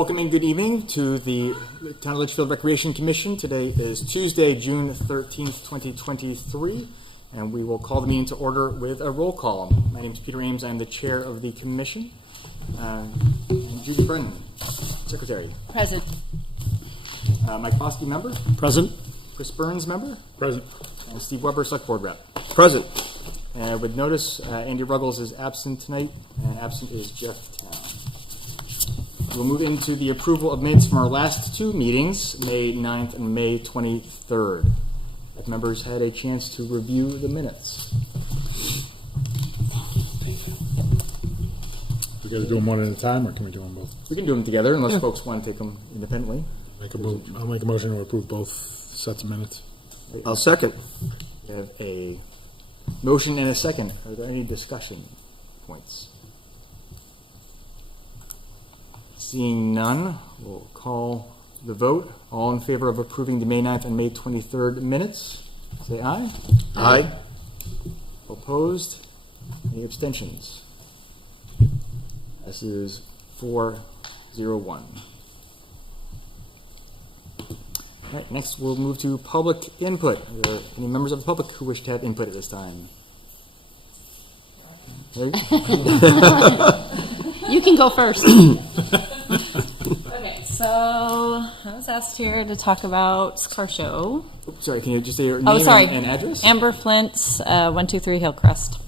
Welcome and good evening to the Town of Litchfield Recreation Commission. Today is Tuesday, June 13th, 2023, and we will call the meeting to order with a roll call. My name is Peter Ames. I'm the chair of the commission. And Judy Brennan, secretary. Present. Mike Bosky, member. Present. Chris Burns, member. Present. And Steve Weber, select board rep. Present. With notice, Andy Ruggles is absent tonight, and absent is Jeff Town. We'll move into the approval of minutes from our last two meetings, May 9th and May 23rd. Have members had a chance to review the minutes? We got to do them one at a time, or can we do them both? We can do them together, unless folks want to take them independently. I'll make a motion to approve both sets of minutes. I'll second. We have a motion and a second. Are there any discussion points? Seeing none, we'll call the vote. All in favor of approving the May 9th and May 23rd minutes, say aye. Aye. Opposed? Any abstentions? This is 401. All right, next we'll move to public input. Are there any members of the public who wish to have input at this time? You can go first. Okay, so I was asked here to talk about car show. Oops, sorry, can you just say your name and address? Amber Flint, 123 Hillcrest.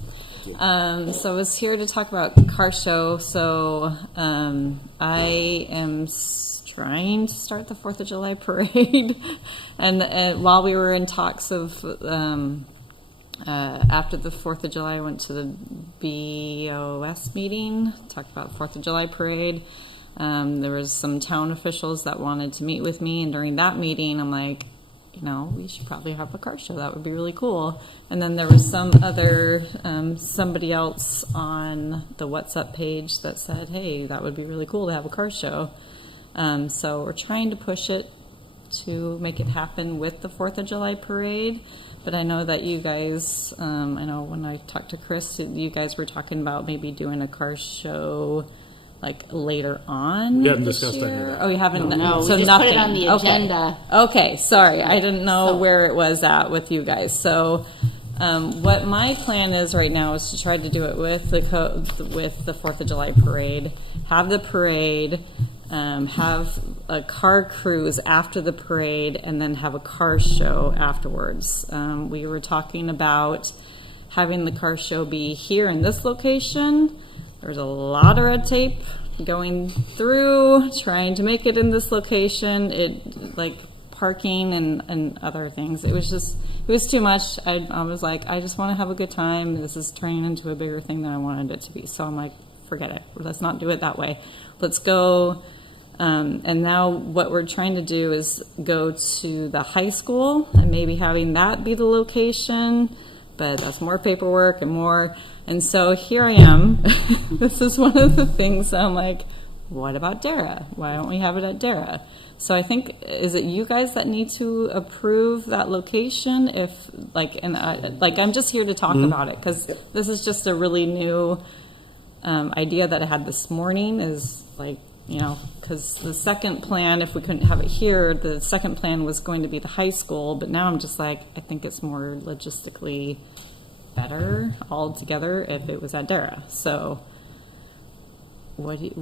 So I was here to talk about car show. So I am trying to start the 4th of July parade. and while we were in talks of after the 4th of July, I went to the BOS meeting, talked about 4th of July parade. There was some town officials that wanted to meet with me, and during that meeting, I'm like, we should probably have a car show. That would be really cool. And then there was some other, somebody else on the WhatsApp page that said, hey, that would be really cool to have a car show. So we're trying to push it to make it happen with the 4th of July parade. But I know that you guys, I know when I talked to Chris, you guys were talking about maybe doing a car show like later on. We haven't discussed any of that. Oh, you haven't? No, so we just nothing. put it on the agenda. Okay, sorry. I didn't know where it was at with you guys. So what my plan is right now is to try to do it with the 4th of July parade, have the parade, have a car cruise after the parade, and then have a car show afterwards. We were talking about having the car show be here in this location. There's a lot of red tape going through trying to make it in this location. It like parking and other things. It was too much. I was like, I just want to have a good time. This is turning into a bigger thing than I wanted it to be. So I'm like, forget it. Let's not do it that way. Let's go. And now what we're trying to do is go to the high school and maybe having that be the location, but that's more paperwork and more. And so here I am. This is one of the things I'm like, what about Dara? Why don't we have it at Dara? So I think, is it you guys that need to approve that location? I'm just here to talk about it because this is just a really new idea that I had this morning is like, because the second plan, if we couldn't have it here, the second plan was going to be the high school, but now I'm just like, I think it's more logistically better altogether if it was at Dara. So what do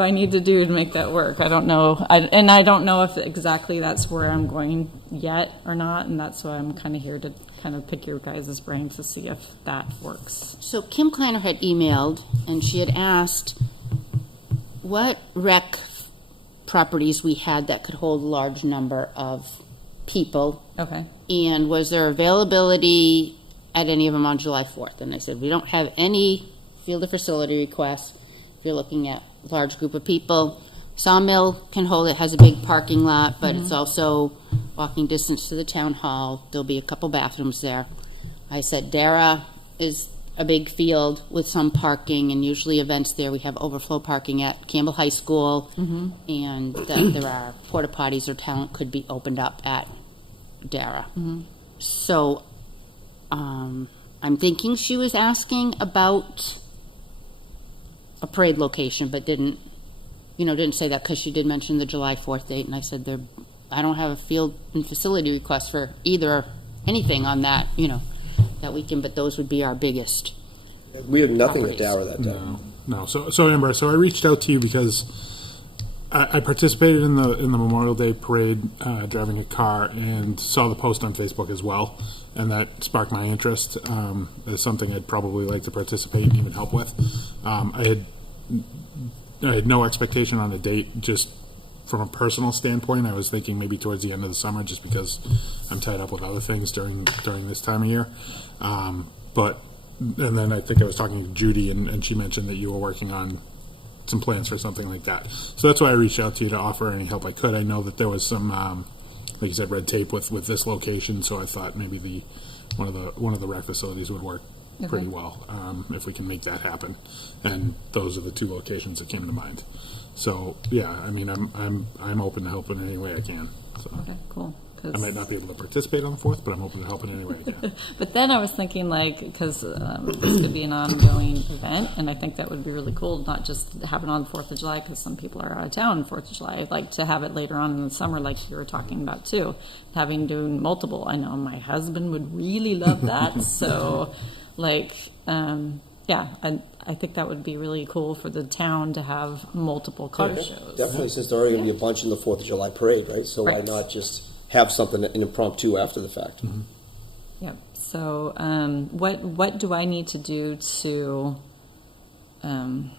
I need to do to make that work? I don't know. I don't know if exactly that's where I'm going yet or not, and that's why I'm kind of here to kind of pick your guys' brains to see if that works. So Kim Kleiner had emailed, and she had asked what rec properties we had that could hold a large number of people. Okay. And was there availability at any of them on July 4th? And I said, we don't have any field or facility requests. If you're looking at a large group of people, Sawmill can hold it, has a big parking lot, but it's also walking distance to the town hall. There'll be a couple bathrooms there. I said, Dara is a big field with some parking, and usually events there we have overflow parking at Campbell High School, and there are porta potties or talent could be opened up at Dara. So I'm thinking she was asking about a parade location, but didn't didn't say that because she did mention the July 4th date, and I said I don't have a field and facility request for either anything on that, that weekend, but those would be our biggest. We had nothing at Properties. Dara that day. No. So Amber, I reached out to you because I participated in the Memorial Day parade, driving a car, and saw the post on Facebook as well, and that sparked my interest. As something I'd probably like to participate and even help with. I had no expectation on a date, just from a personal standpoint. I was thinking maybe towards the end of the summer, just because I'm tied up with other things during this time of year. And then I think I was talking to Judy, and she mentioned that you were working on some plans for something like that. So that's why I reached out to you to offer any help I could. I know that there was some, like you said, red tape with this location, so I thought maybe one of the rec facilities would work pretty well if we can make that happen. And those are the two locations that came to mind. So yeah, I mean, I'm open to help in any way I can. So Okay, cool. I might not be able to participate on the 4th, but I'm open to help in any way I can. But then I was thinking, because this could be an ongoing event, and I think that would be really cool, not just have it on the 4th of July, because some people are out of town on 4th of July. I'd like to have it later on in the summer, like you were talking about, too. Doing multiple. I know my husband would really love that. So, I think that would be really cool for the town to have multiple car shows. Definitely, since there are already going to be a bunch in the 4th of July parade, right? So why Right. not just have something an impromptu after the fact? Mm-hmm. Yep. So, what do I need to do to? I don't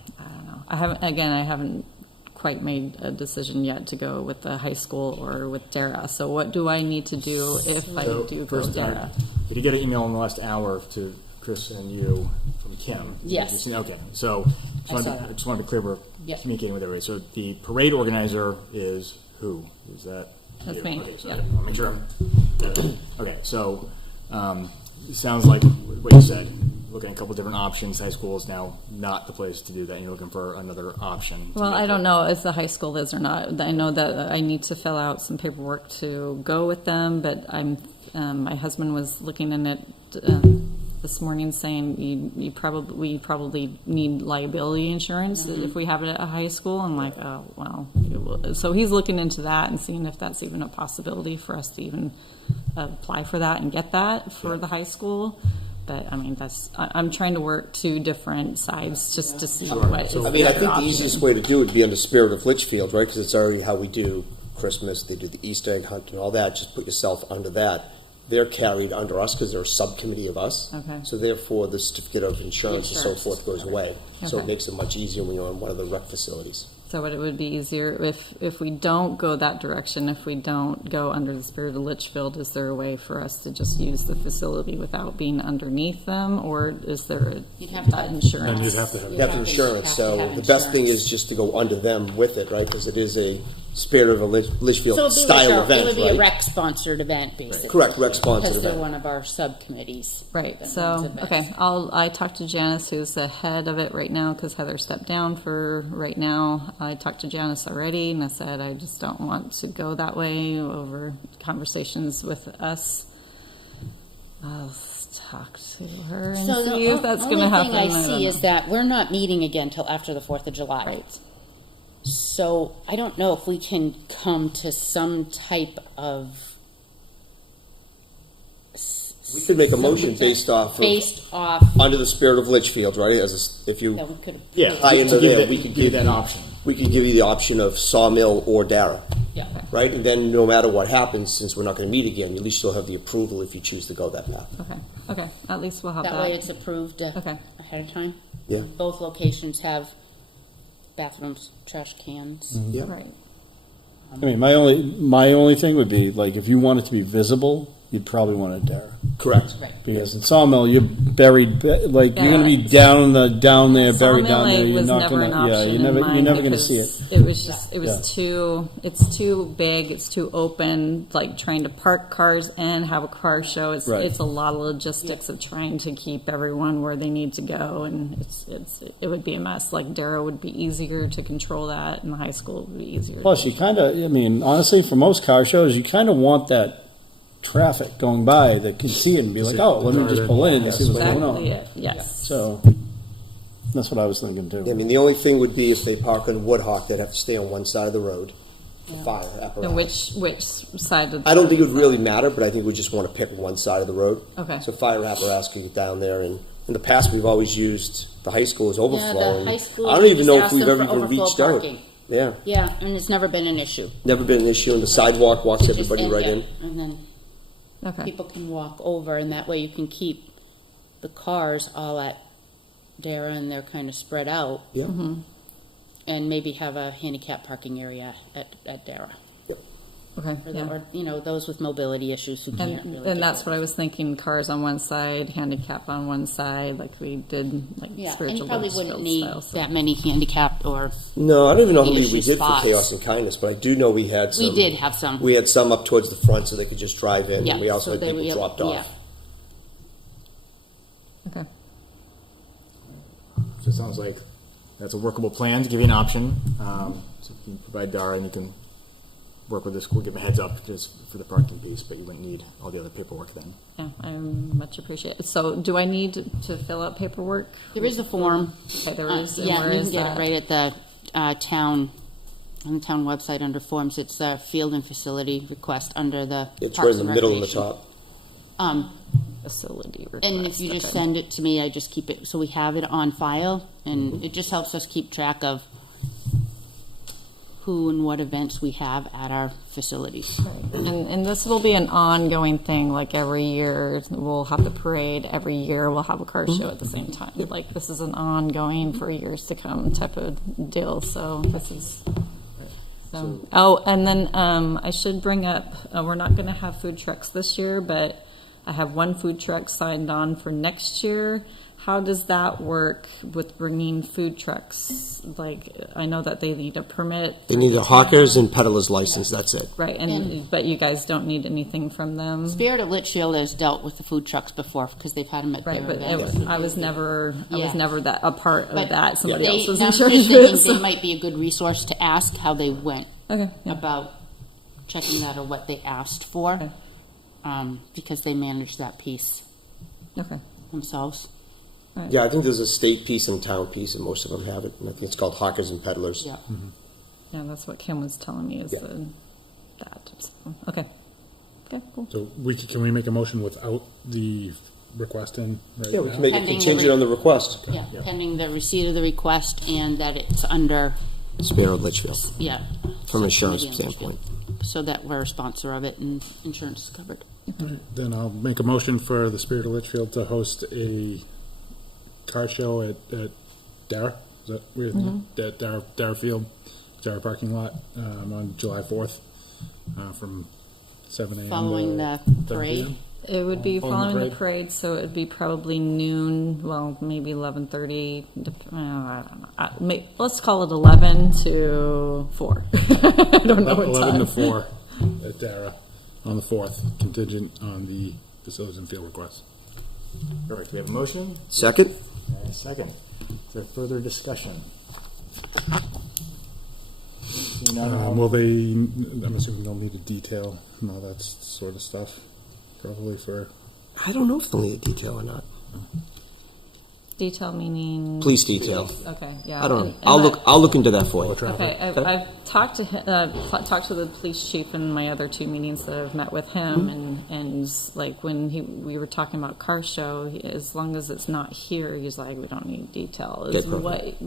know. I haven't quite made a decision yet to go with the high school or with Dara. So, what do I need to do if I do go first, Dara? did you get an email in the last hour to Chris and you from Kim? Yes. Okay. So I saw I that. just wanted to be clear we're Yep. communicating with everybody. So the parade organizer is who? Is that? That's you? me, Okay, so yeah. I'll make sure. Okay. So it sounds like what you said. Looking at a couple different options. High school is now not the place to do that. You're looking for another option. Well, I don't know if the high school is or not. I know that I need to fill out some paperwork to go with them, but my husband was looking in it this morning saying we probably need liability insurance if we have it at a high school. I'm like, oh, well. So he's looking into that and seeing if that's even a possibility for us to even apply for that and get that for the high school. But I mean, I'm trying to work two different sides just to see what is I the mean, I other think the option. easiest way to do it would be under Spirit of Litchfield, right? Because it's already how we do Christmas. They do the Easter egg hunt and all that. Just put yourself under that. They're carried under us because they're a subcommittee of us. Okay. So therefore, the certificate of insurance and so Insurance. forth goes away. So Okay. it makes it much easier when you're on one of the rec facilities. So it would be easier if we don't go that direction, if we don't go under the Spirit of Litchfield, is there a way for us to just use the facility without being underneath them, or is there You'd have to that have insurance? Then you'd have to have You have the insurance, so the best thing is just to go under them with it, right? Because it is a Spirit of a Litchfield So it'd be style like event, it would be right? a rec-sponsored event, basically. Correct, rec-sponsored Because they're event. one of our subcommittees. Right. that So runs events. okay, I talked to Janice, who's the head of it right now, because Heather stepped down for right now. I talked to Janice already, and I said I just don't want to go that way over conversations with us. I'll talk to her and So see if that's going to happen. The only thing I don't see know. is that we're not meeting again till after the 4th of July. Right. So I don't know if we can come to some type of We could make a motion based off under the Spirit of Litchfield, right? If you that we could. Yeah, tie into give there, that- we could give give that you option. We could give you the option of Sawmill or Dara, Yeah. right? And then no matter what happens, since we're not going to meet again, at least you'll have the approval if you choose to go that path. Okay. At least we'll have that. That way it's approved Okay. ahead of time. Yeah. Both locations have bathrooms, trash cans. Yeah. Right. I mean, my only thing would be, like, if you want it to be visible, you'd probably want a Dara. Correct. Right. Because in Sawmill, you're buried, like, you're gonna be Yeah. down there, buried Sawmill down there. You're was not never an gonna, yeah, option you're never, in mine you're never gonna because see it. It was just, Yeah. it's too big, it's too open, like trying to park cars and have a car show. It's Right. it's a lot of logistics of trying to keep everyone where they need to go, and it would be a mess. Like Darrow would be easier to control that, and the high school would be easier. Plus, you kind of, I mean, honestly, for most car shows, you kind of want that traffic going by that can see it and be like, oh, let me just pull in and see what's going exactly on. it. Yes. So, That's what I was thinking too. I mean, the only thing would be if they park on Woodhawk, they'd have to stay on one side of the road for fire And apparatus. which side of the I don't think it would really matter, but I think we just want to pick one side of the road. Okay. So fire apparatus can get down there, and in the past, we've always used the high school as overflow. and high school, I don't even just know if ask we've them ever for even overflow reached parking. out. Yeah, Yeah, and it's never been an issue. never been an issue, and the sidewalk walks Just everybody end right it, in. And then Okay. people can walk over, and that way you can keep the cars all at Dara, and they're kind of spread out, Yeah. and maybe have a handicap parking area at Dara. Okay. Yeah. Or, those with mobility issues who can't really. And that's what I was thinking, cars on one side, handicap on one side, like we did, like Yeah, and you spiritual probably Litchfield wouldn't need style, so. that many handicapped or, No, I don't even know how many issue we did spots. for Chaos and Kindness, but I do know we had some. we did have some. We had some up towards the front so they could just drive in, Yeah, and we also so had they people would- dropped yeah. off. Okay. So it sounds like that's a workable plan to give you an option. So you can provide Dara and you can work with the school, give them a heads up just for the parking piece, but you wouldn't need all the other paperwork then. Yeah, I much appreciate it. So do I need to fill out paperwork? There is a form. Okay, there is. And Yeah, where you is can get that? it right at the town, on the town website under forms. It's a field and facility request under the It's Parks right in the and middle of the Recreation. top. Facility request. And if you just okay. send it to me, I just keep it, so we have it on file, and it just helps us keep track of who and what events we have at our facilities. And this will be an ongoing thing, like every year we'll have the parade, every year we'll have a car show at the same time. Like this is an ongoing for years to come type of deal, so this is... So. Oh, and then I should bring up, we're not going to have food trucks this year, but I have one food truck signed on for next year. How does that work with bringing food trucks? Like, I know that they need a permit. They need a hawkers and peddler's license, that's it. Right, but you guys don't need anything from them? Spirit of Litchfield has dealt with the food trucks before, because they've had them at Right, their but events. I was never Yeah. that a part of But that. Somebody they- else was I'm in just charge of thinking it. they might be a good resource to ask how they went Okay, yeah. about checking that or what they asked for, Okay. because they manage that piece Okay. themselves. Yeah, I think there's a state piece and town piece, and most of them have it, and I think it's called hawkers and peddlers. Yeah. Yeah, that's what Kim was telling me is Yeah. that. So, okay. Okay, cool. So can we make a motion without the request in right Yeah, we now? can make it Pending the contingent on the request. Yeah, pending the receipt of the request and that it's under, Spirit of Litchfield, yeah. from an insurance Section of the standpoint. So that we're a sponsor of it and insurance is covered. Then I'll make a motion for the Spirit of Litchfield to host a car show at Dara. Is that weird? At Dara Field, Dara parking lot on July 4th from 7 a.m. Following to the 7 parade. p.m. It would be Following following the the parade, so it would be probably noon, well, maybe 11:30. I don't know. Let's call it 11 to 4. I don't know what 11 to time. 4 at Dara on the 4th, contingent on the facilities and field requests. Perfect. We have a motion. Second? And a second. Is there further discussion? Seeing none, all- Will they? I'm assuming they'll need a detail and all that sort of stuff, probably for. I don't know if they'll need a detail or not. Detail meaning? Police detail. Okay, yeah. I don't know. And I'll look into that for you. Okay, I've talked to him, talked to the police chief in my other 2 meetings that I've met with him, and like when we were talking about car show, as long as it's not here, he's like, we don't need detail. Is Get perfect.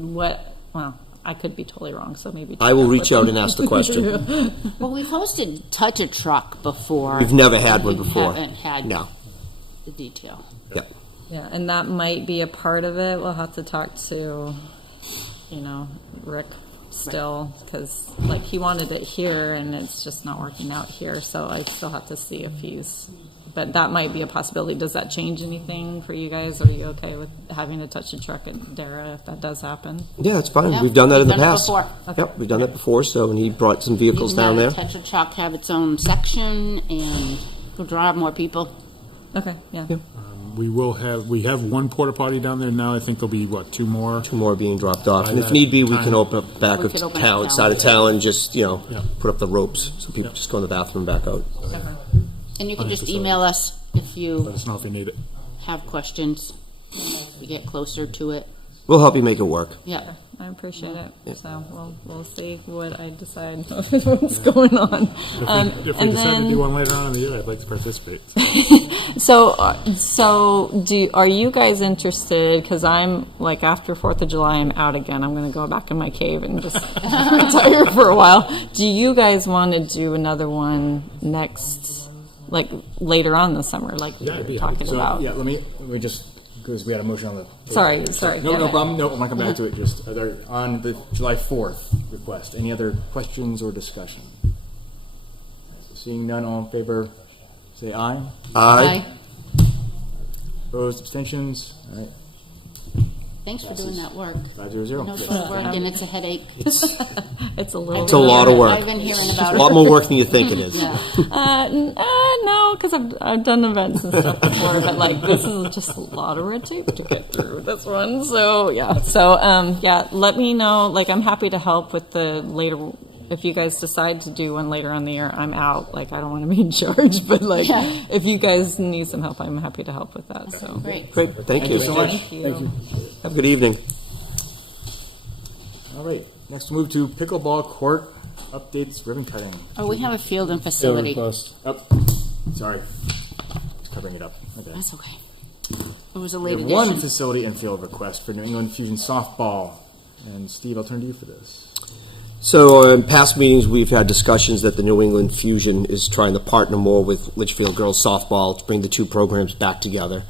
well, I could be totally wrong, so maybe I will check reach with out him. and ask the question. Well, we've hosted Touch a Truck before. We've never had one We before. haven't had No. the detail. Yeah. Yeah, and that might be a part of it. We'll have to talk to, Rick still, because like he wanted it here, and it's just not working out here. So I still have to see if he's. But that might be a possibility. Does that change anything for you guys? Are you okay with having to touch a truck at Dara if that does happen? Yeah, it's fine. Yeah, We've done that in the we've done it past. before. Yep, we've done that before. So, and he brought some vehicles Even down there. Touch a Truck have its own section and we'll draw more people. Okay, yeah. We have one porta potty down there now. I think there'll be two more. Two more being dropped off. By And if that need be, we time- can open up back We of could open up town, town. side of town, and just, Yeah. put up the ropes so people just go in the bathroom and back out. And you can On the just email us if Let you us know if you need it. have questions. We get closer to it. We'll help you make it work. Yeah. I appreciate it. So we'll see what I decide what's going on. If we decide to do one later on in the year, I'd like to participate. So are you guys interested? Because I'm like after 4th of July, I'm out again. I'm going to go back in my cave and just retire for a while. Do you guys want to do another one next, like later on this summer, like we Yeah, I'd were be happy talking to. about? Yeah, let me just, because we had a motion on the. Sorry. No, go no ahead. problem. No, I'm going to come back to it. Just on the July 4th request. Any other questions or discussion? Seeing none, all in favor, say aye. Aye. Opposed, abstentions? All right, Thanks for doing that work. 500. I know it's a lot of work and it's a headache. It's a little. It's a lot of work. I've been hearing about A it. lot more work than you think it is. No, because I've done events and stuff before, but like this is just a lot of red tape to get through this one. So yeah, let me know. Like I'm happy to help with the later. If you guys decide to do one later on the year, I'm out. Like I don't want to be in charge, but like if you guys need some help, I'm happy to help with that. So Great. Great. Thank you. so much. Thank you. Have a good evening. All right, next we'll move to pickleball court updates, ribbon cutting. Oh, we have a field and Bill facility. request. Oh, sorry. Just covering it up. Okay. That's okay. It was a We late have one edition. facility and field request for New England Fusion softball. And Steve, I'll turn to you for this. So in past meetings, we've had discussions that the New England Fusion is trying to partner more with Litchfield girls softball to bring the two programs back together.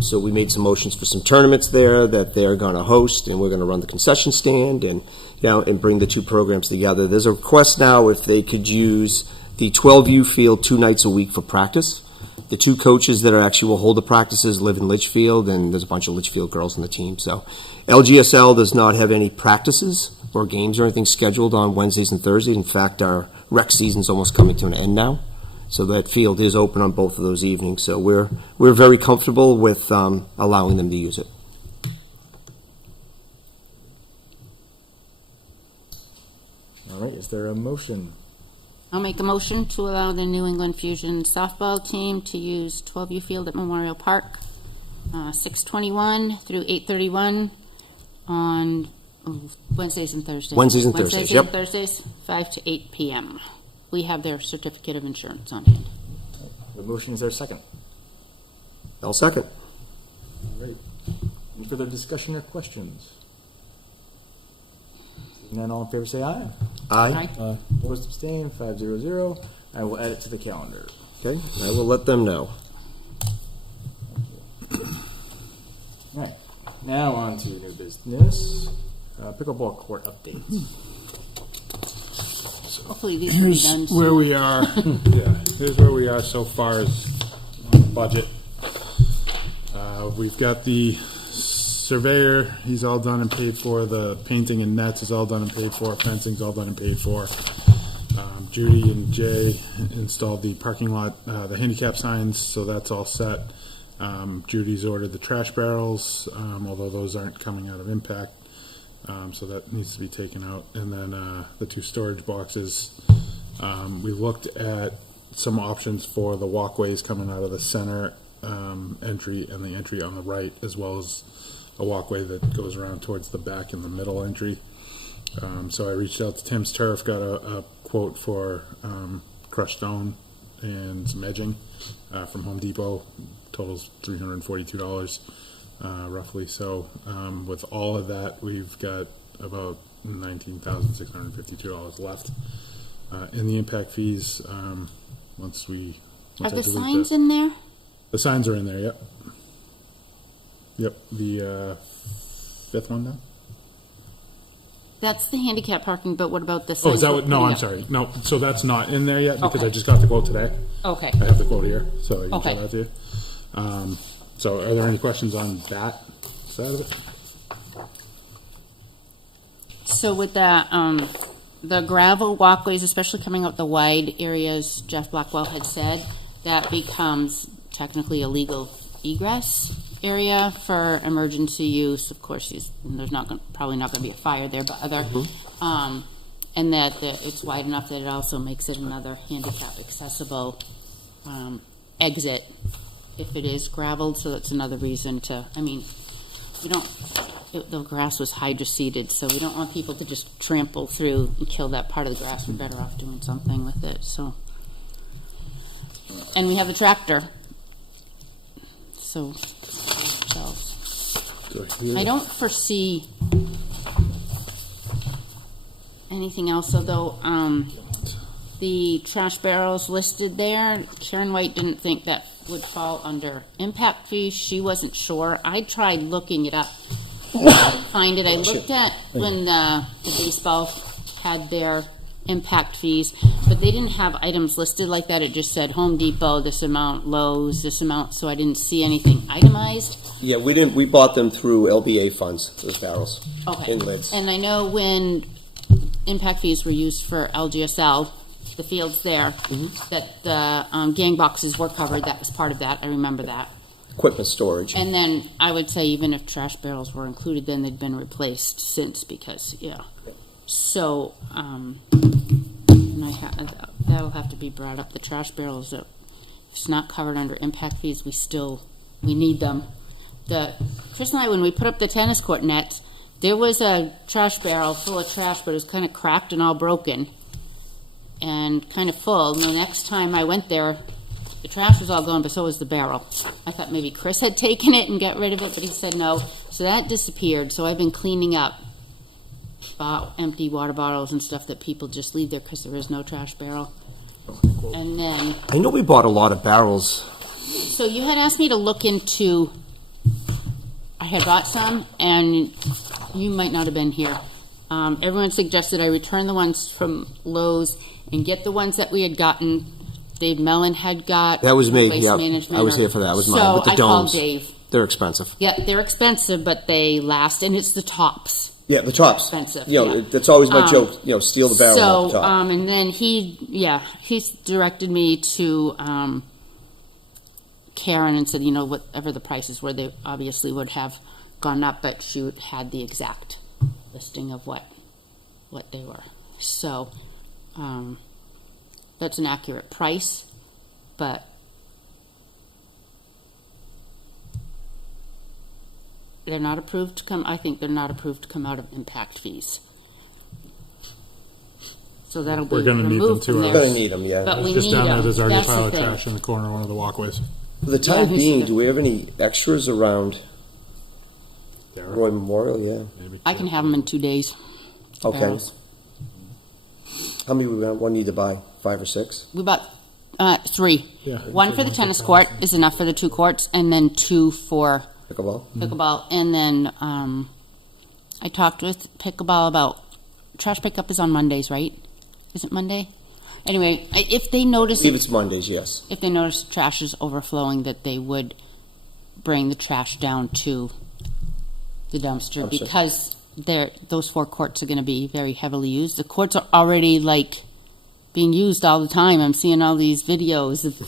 So we made some motions for some tournaments there that they're going to host, and we're going to run the concession stand and and bring the two programs together. There's a request now if they could use the 12U field 2 nights a week for practice. The two coaches that will hold the practices live in Litchfield, and there's a bunch of Litchfield girls on the team. So LGSL does not have any practices or games or anything scheduled on Wednesdays and Thursdays. In fact, our rec season's almost coming to an end now. So that field is open on both of those evenings. So we're very comfortable with allowing them to use it. All right, is there a motion? I'll make a motion to allow the New England Fusion softball team to use 12U Field at Memorial Park, 6/21 through 8/31 on Wednesdays and Thursdays. Wednesdays and Thursdays, yep. Thursdays, 5 to 8 p.m. We have their certificate of insurance on hand. The motion, is there a second? I'll second. All right. Any further discussion or questions? Seeing none, all in favor say aye. Aye. Opposed, abstained, 500. I will add it to the calendar. Okay, I will let them know. All right, now on to new business. Pickleball court updates. Hopefully these will be Here's done where soon. we are. Here's where we are so far as on the budget. We've got the surveyor. He's all done and paid for. The painting and nets is all done and paid for. Fencing's all done and paid for. Judy and Jay installed the parking lot, the handicap signs, so that's all set. Judy's ordered the trash barrels, although those aren't coming out of impact. So that needs to be taken out. And then the 2 storage boxes. We looked at some options for the walkways coming out of the center entry and the entry on the right, as well as a walkway that goes around towards the back and the middle entry. So I reached out to Tim's Turf, got a quote for crushed stone and some edging from Home Depot. Totals $342 roughly. So with all of that, we've got about $19,652 left in the impact fees. Once Are I the delete signs in there? The signs are in there. Yep. Yep. The 5th one now. That's the handicap parking, but what about the signs? Oh, is that what? No, I'm Yeah. sorry. No, so that's not in there yet because Okay. I just got the quote today. Okay. I have the quote here, so I can Okay. show that to you. So are there any questions on that side of it? So with that, the gravel walkways, especially coming out the wide areas, Jeff Blackwell had said, that becomes technically a legal egress area for emergency use. Of course, there's probably not going to be a fire there, but other, and that it's wide enough that it also makes it another handicap accessible exit if it is gravelled. So that's another reason to. I mean, we don't the grass was hydroseeded, so we don't want people to just trample through and kill that part of the grass. We're better off doing something with it, so. And we have the tractor. So, I don't foresee anything else, although the trash barrels listed there, Karen White didn't think that would fall under impact fees. She wasn't sure. I tried looking it up. I couldn't find it. I looked at when the baseball had their impact fees, but they didn't have items listed like that. It just said Home Depot, this amount, Lowe's, this amount, so I didn't see anything itemized. Yeah, we didn't, we bought them through LBA funds, those barrels. Okay. In lids. And I know when impact fees were used for LGSL, the fields there, that the gang boxes were covered. That was part of that. I remember that. Equipment storage. And then I would say even if trash barrels were included, then they'd been replaced since because, yeah. So, and that'll have to be brought up. The trash barrels, if it's not covered under impact fees, we need them. Chris and I, when we put up the tennis court nets, there was a trash barrel full of trash, but it was kind of cracked and all broken and kind of full. And the next time I went there, the trash was all gone, but so was the barrel. I thought maybe Chris had taken it and got rid of it, but he said no. So that disappeared. So I've been cleaning up empty water bottles and stuff that people just leave there because there is no trash barrel. And then... I know we bought a lot of barrels. So you had asked me to look into... I had bought some, and you might not have been here. Everyone suggested I return the ones from Lowe's and get the ones that we had gotten. Dave Mellon had got. That was me, Waste yeah. Management I was or- here for that. It was mine, So with the I domes. called Dave. They're expensive. Yeah, they're expensive, but they last, and it's the tops. Yeah, the tops. Expensive, You know, yeah. that's always my joke, you know, steal the barrel off the So, top. and then he's directed me to Karen and said, you know, whatever the prices were, they obviously would have gone up, but she had the exact listing of what they were. So, that's an accurate price, but they're not approved to come. I think they're not approved to come out of impact fees. So that'll be We're gonna need them removed too, from We're there. going to need them, yeah. But we Just need down there, them. there's already a That's pile the of thing. trash in the corner of one of the walkways. For the time Yeah, being, he's- do we have any extras around Roy Memorial? Yeah. Maybe I can have them in 2 days. Okay. Barrels. How many we want? One need to buy? 5 or 6? We bought 3. Yeah. One for the tennis court is enough for the 2 courts, and then 2 for Pickleball? pickleball. And then I talked with pickleball about trash pickup is on Mondays, right? Is it Monday? Anyway, if they I notice believe it's Mondays, yes. if they notice trash is overflowing, that they would bring the trash down to the dumpster Dumpster. because those 4 courts are going to be very heavily used. The courts are already being used all the time. I'm seeing all these videos of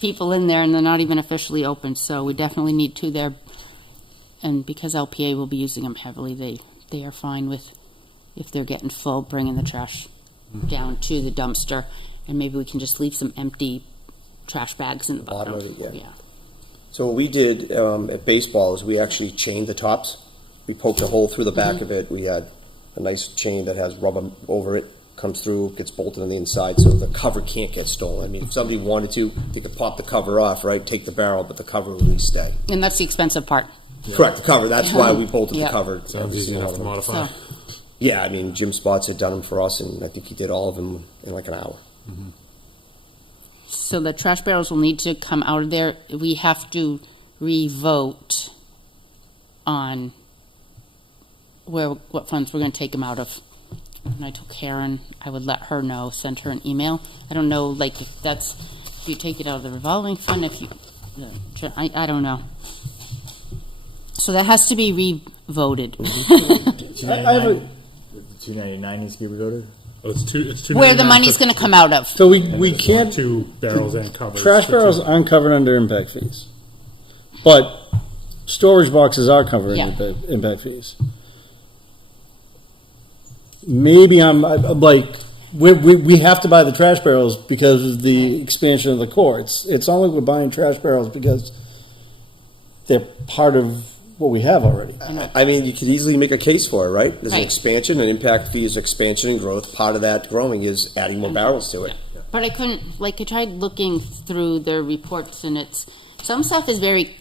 people in there, and they're not even officially open. So we definitely need 2 there. And because LPA will be using them heavily, they are fine with if they're getting full, bringing the trash down to the dumpster, and maybe we can just leave some empty trash bags in the bottom. Bottom of it, yeah. So what we did at baseball is we actually chained the tops. We poked a hole through the back of it. We had a nice chain that has rubber over it, comes through, gets bolted on the inside, so the cover can't get stolen. I mean, if somebody wanted to, they could pop the cover off, right, take the barrel, but the cover will at least stay. And that's the expensive part. Correct, the cover. That's why we bolted Yeah. the cover. Sounds easy enough to modify. So, Yeah, I mean, Jim Spots had done them for us, and I think he did all of them in like an hour. so the trash barrels will need to come out of there. We have to re-vote on what funds we're going to take them out of. And I told Karen I would let her know, send her an email. I don't know, if you take it out of the revolving fund, I don't know. So that has to be re-voted. I have a, $2.99 needs to be revoted. Oh, it's two Where the money's going to come out of. so we can't, 2 barrels and covers. trash for barrels two. aren't covered under impact fees. But storage boxes are covered Yeah. under impact fees. Maybe I'm like, we have to buy the trash barrels because of the expansion of the courts. It's not like we're buying trash barrels because they're part of what we have already. I mean, you could easily make a case for it, right? There's an Right. expansion, an impact fee is expansion and growth. Part of that growing is adding more barrels to it. But I couldn't, like, I tried looking through their reports, and some stuff is very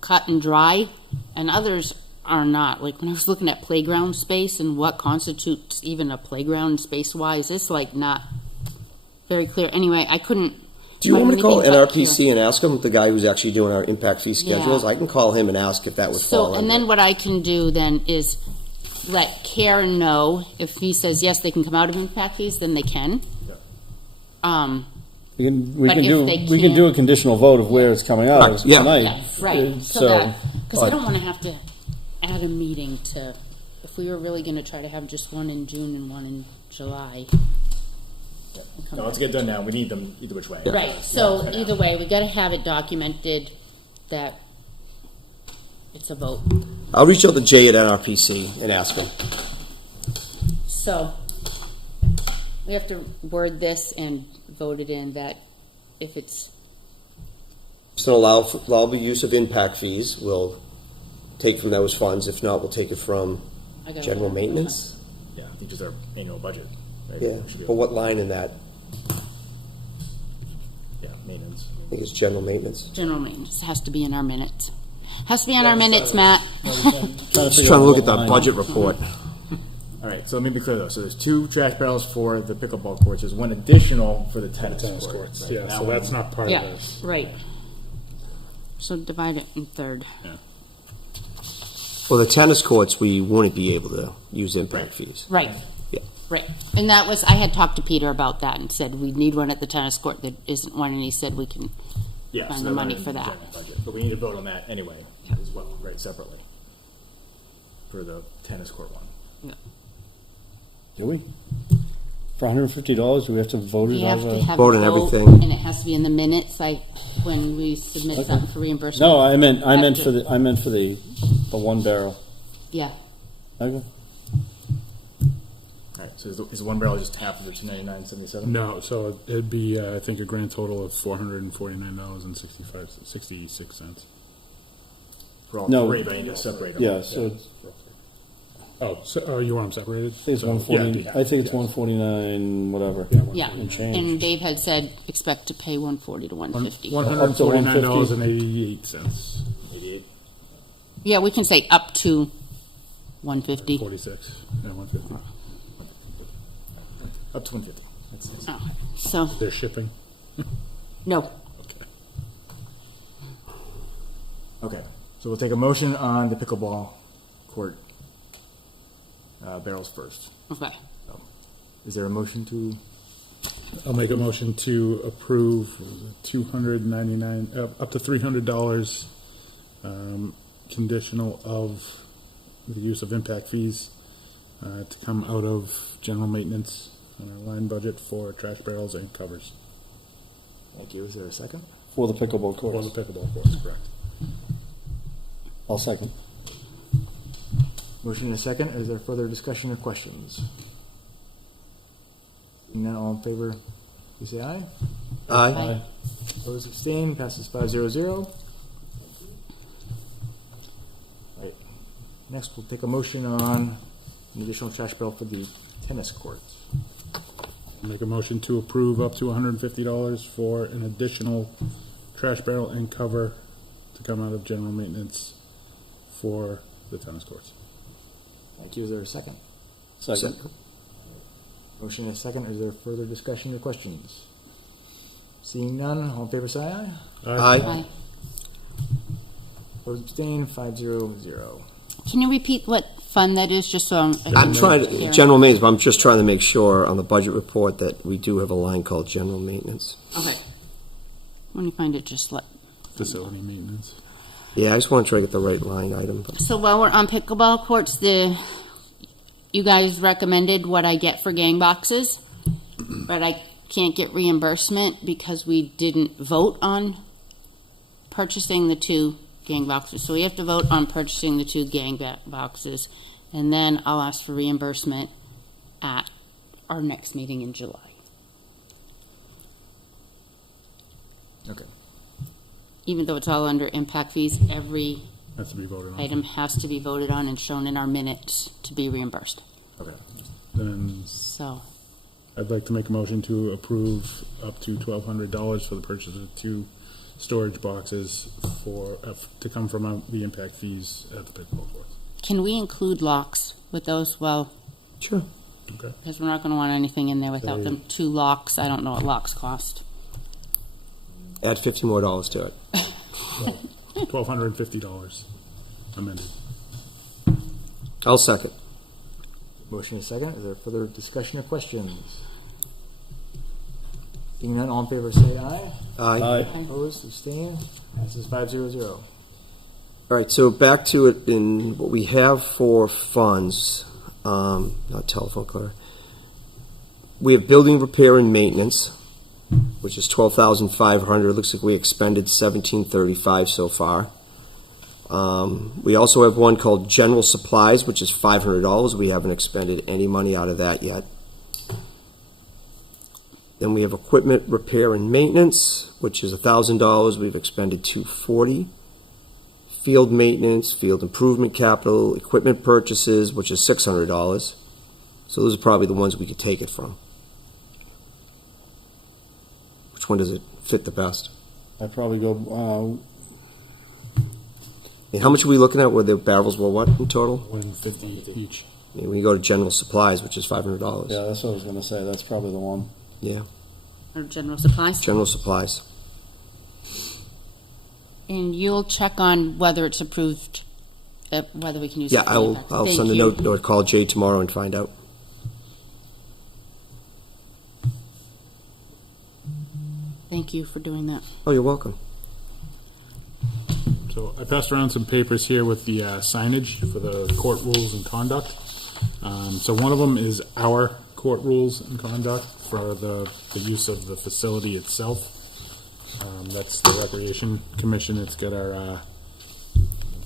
cut and dry, and others are not. Like, when I was looking at playground space and what constitutes even a playground space-wise, it's, like, not very clear. Anyway, I couldn't. Do you want me to call anything but NRPC and ask him, the guy who's actually doing our impact fee schedules? Yeah. I can call him and ask if that would fall So, under and then it. what I can do then is let Karen know, if he says, yes, they can come out of impact fees, then they can. We can But if they we can do a can't- conditional vote of where it's coming out of Yeah. tonight. Yeah, right. So, Because I don't want to have to add a meeting to, if we were really going to try to have just one in June and one in July. No, let's get done now. We need them either which way. Right, so either way, we got to have it documented that it's a vote. I'll reach out to Jay at NRPC and ask him. So we have to word this and vote it in that if it's, It's going to allow the use of impact fees. We'll take from those funds. If not, we'll take it from I got general maintenance. Yeah, I think just our annual budget. Right? Yeah, We should be but able- what line in that? Yeah, maintenance. I think it's general maintenance. general maintenance, has to be in our minutes. Has to be in our minutes, Matt. Just trying to look at the budget report. All right, so let me be clear though. So there's 2 trash barrels for the pickleball courts. There's 1 additional for the tennis courts. Right? Yeah, That so one- that's not part Yeah, of this. right. So divide it in third. Well, the tennis courts, we wouldn't be able to use impact fees. Right. Yeah. Right. And that was, I had talked to Peter about that and said, we need one at the tennis court. There isn't one, and he said we can Yeah, find so the they're money not for in the that. general budget. But we need to vote on that anyway as well, right, separately. For the tennis court one. Do we? For $150, do we have to vote We it have out to of? have Vote a on vote, everything. and it has to be in the minutes, like, when we submit something for reimbursement. No, I meant After. for the one barrel. Yeah. Okay. All right, so is 1 barrel just half of the $299.77? No, so it'd be, I think, a grand total of $449.66. For all No. 3, but I need to separate them. Yeah, so it's, Oh, you want them separated? I think it's So, 140. yeah, I think it's yes. 149, whatever. Yeah. And change. And Dave had said, expect to pay 140 to 150. $149.88. 88. Yeah, we can say up to 150. 46. Yeah, 150. Up to 150. That's nice. Oh, so, They're shipping. no. Okay, so we'll take a motion on the pickleball court barrels first. Okay. Is there a motion to? I'll make a motion to approve $299, up to $300, conditional of the use of impact fees to come out of general maintenance line budget for trash barrels and covers. Thank you. Is there a second? For the pickleball For the courts. pickleball courts, correct. I'll second. Motion and a second. Is there further discussion or questions? Now, all in favor, please say aye. Aye. Opposed, abstain, passes 5-0-0. Right. Next, we'll take a motion on an additional trash barrel for the tennis courts. Make a motion to approve up to $150 for an additional trash barrel and cover to come out of general maintenance for the tennis courts. Thank you. Is there a second? Second. Motion and a second. Is there further discussion or questions? Seeing none, all in favor say aye. Aye. Aye. Opposed, abstain, 5-0-0. Can you repeat what fund that is, just so I'm trying to, Here. general maintenance, but I'm just trying to make sure on the budget report that we do have a line called general maintenance. Okay. When you find it, just let. Facility maintenance. Yeah, I just want to try to get the right line item. But So while we're on pickleball courts, you guys recommended what I get for gang boxes, but I can't get reimbursement because we didn't vote on purchasing the 2 gang boxes. So we have to vote on purchasing the 2 gang boxes, and then I'll ask for reimbursement at our next meeting in July. Okay. Even though it's all under impact fees, every Has to be voted on. item has to be voted on and shown in our minutes to be reimbursed. Okay. Then So, I'd like to make a motion to approve up to $1,200 for the purchase of 2 storage boxes to come from the impact fees at the pickleball courts. can we include locks with those? Well, Sure. Okay. because we're not going to want anything in there without them. 2 locks. I don't know what locks cost. Add $50 more to it. $1,250 amended. I'll second. Motion is second. Is there further discussion or questions? Being none, all in favor say aye. Aye. Opposed, abstained, passes 500. All right, so back to it in what we have for funds, not telephone clerk. We have building repair and maintenance, which is $12,500. Looks like we expended $1,735 so far. We also have one called general supplies, which is $500. We haven't expended any money out of that yet. Then we have equipment repair and maintenance, which is $1,000. We've expended $240. Field maintenance, field improvement capital, equipment purchases, which is $600. So those are probably the ones we could take it from. Which one does it fit the best? I'd probably go, And how much are we looking at? Where the barrels were what in total? $150 each. And we go to general supplies, which is $500. yeah, that's what I was gonna say, that's probably the one. Yeah, Or general supplies. general supplies. And you'll check on whether it's approved, whether we can use it. Yeah, for I'll impact. I'll Thank send a you. note or call Jay tomorrow and find out. Thank you for doing that. Oh, you're welcome. So I passed around some papers here with the signage for the court rules and conduct. So one of them is our court rules and conduct for the use of the facility itself. That's the Recreation Commission. It's got our,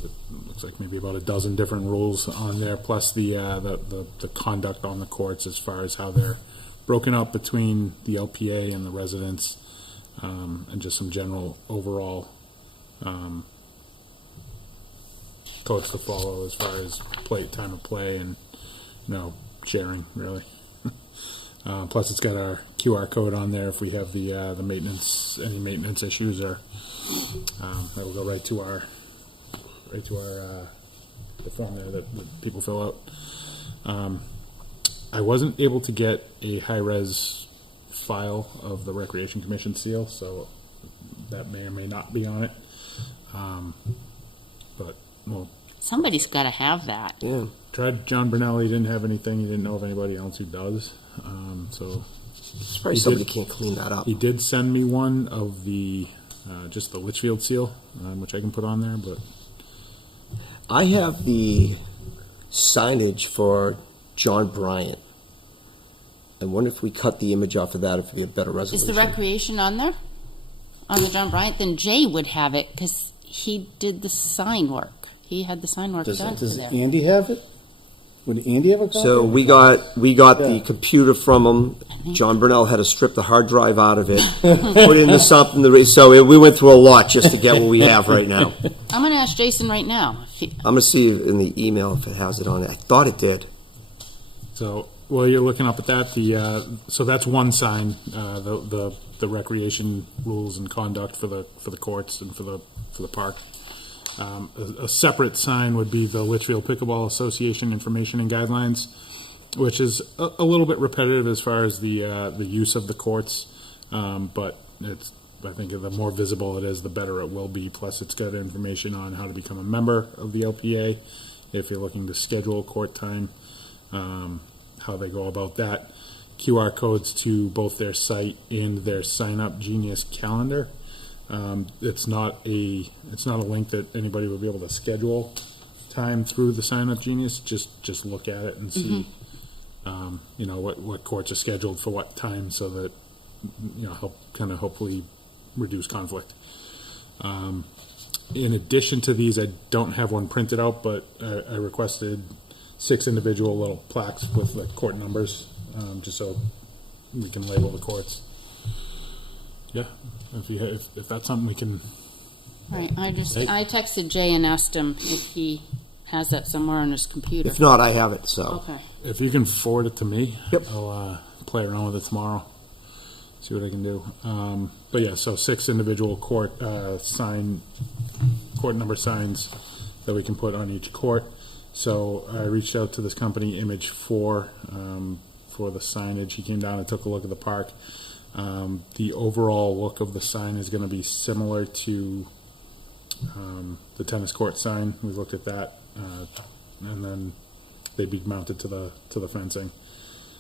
it looks like maybe about a dozen different rules on there, plus the conduct on the courts as far as how they're broken up between the LPA and the residents, and just some general overall codes to follow as far as time of play and, sharing, really. Plus, it's got our QR code on there if we have the maintenance, any maintenance issues, or that'll go right to our the form there that people fill out. I wasn't able to get a high-res file of the Recreation Commission seal, so that may or may not be on it. But well, Somebody's got to have that. Yeah. tried John Brunel. He didn't have anything. He didn't know of anybody else who does. So Probably He somebody did- can't clean that up. he did send me one of the just the Litchfield seal, which I can put on there. But I have the signage for John Bryant. I wonder if we cut the image off of that, if we get better Is resolution. the recreation on there? On the John Bryant? Then Jay would have it because he did the sign work. He had the sign work Does done for there. Andy have it? Would Andy have a copy? So we got the Yeah. computer from him. John Burnell had to strip the hard drive out of it, put it into something. We went through a lot just to get what we have right now. I'm going to ask Jason right now. I'm gonna see in the email if it has it on it. I thought it did. so while you're looking up at that, so that's one sign, the recreation rules and conduct for the courts and for the park. A separate sign would be the Litchfield Pickleball Association information and guidelines, which is a little bit repetitive as far as the use of the courts, but I think the more visible it is, the better it will be. Plus, it's got information on how to become a member of the LPA if you're looking to schedule court time, how they go about that. QR codes to both their site and their Sign Up Genius calendar. It's not a link that anybody would be able to schedule time through the Sign Up Genius. Just look at it and see, what courts are scheduled for what time, so that help kind of hopefully reduce conflict. In addition to these, I don't have one printed out, but I requested 6 individual little plaques with the court numbers, just so we can label the courts. Yeah, if that's something we can Right, I texted Jay and asked him if he has that somewhere on his computer. If not, I have it, so. Okay. If you can forward it to me, Yep. I'll play around with it tomorrow. See what I can do. But yeah, so 6 individual court number signs that we can put on each court. So I reached out to this company, Image 4, for the signage. He came down and took a look at the park. The overall look of the sign is going to be similar to the tennis court sign. We looked at that, and then they'd be mounted to the fencing.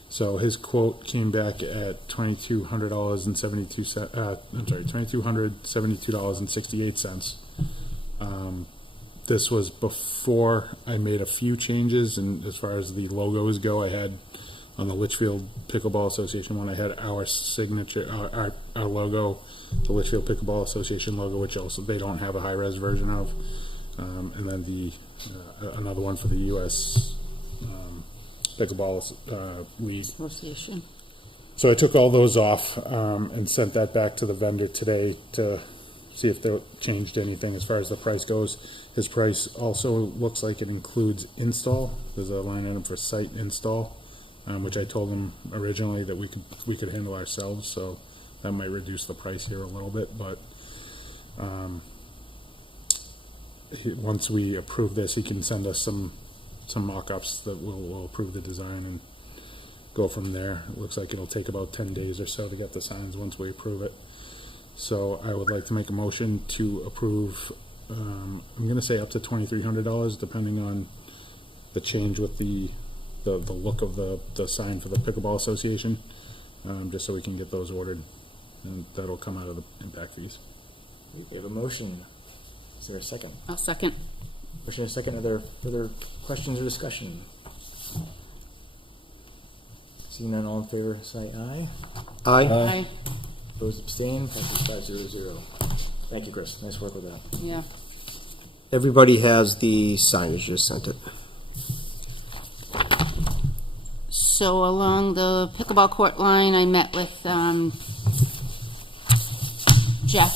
So his quote came back at $2,272.68. This was before I made a few changes, and as far as the logos go, I had on the Litchfield Pickleball Association one, I had our signature, our logo, the Litchfield Pickleball Association logo, which also they don't have a high-res version of, and then the another one for the U.S. Pickleball League Association. So I took all those off and sent that back to the vendor today to see if they changed anything as far as the price goes. His price also looks like it includes install. There's a line item for site install, which I told him originally that we could handle ourselves. So that might reduce the price here a little bit. But once we approve this, he can send us some mock-ups that will approve the design and go from there. It looks like it'll take about 10 days or so to get the signs once we approve it. So I would like to make a motion to approve, I'm going to say up to $2,300, depending on the change with the look of the sign for the Pickleball Association, just so we can get those ordered, and that'll come out of the impact fees. We have a motion. Is there a second? I'll second. Motion and a second. Are there further questions or discussion? Seeing none, all in favor, say aye. Aye. Aye. Opposed, abstain. Passes 5-0-0. Thank you, Chris. Nice work with that. Yeah. Everybody has the signage, just sent it. So along the pickleball court line, I met with Jeff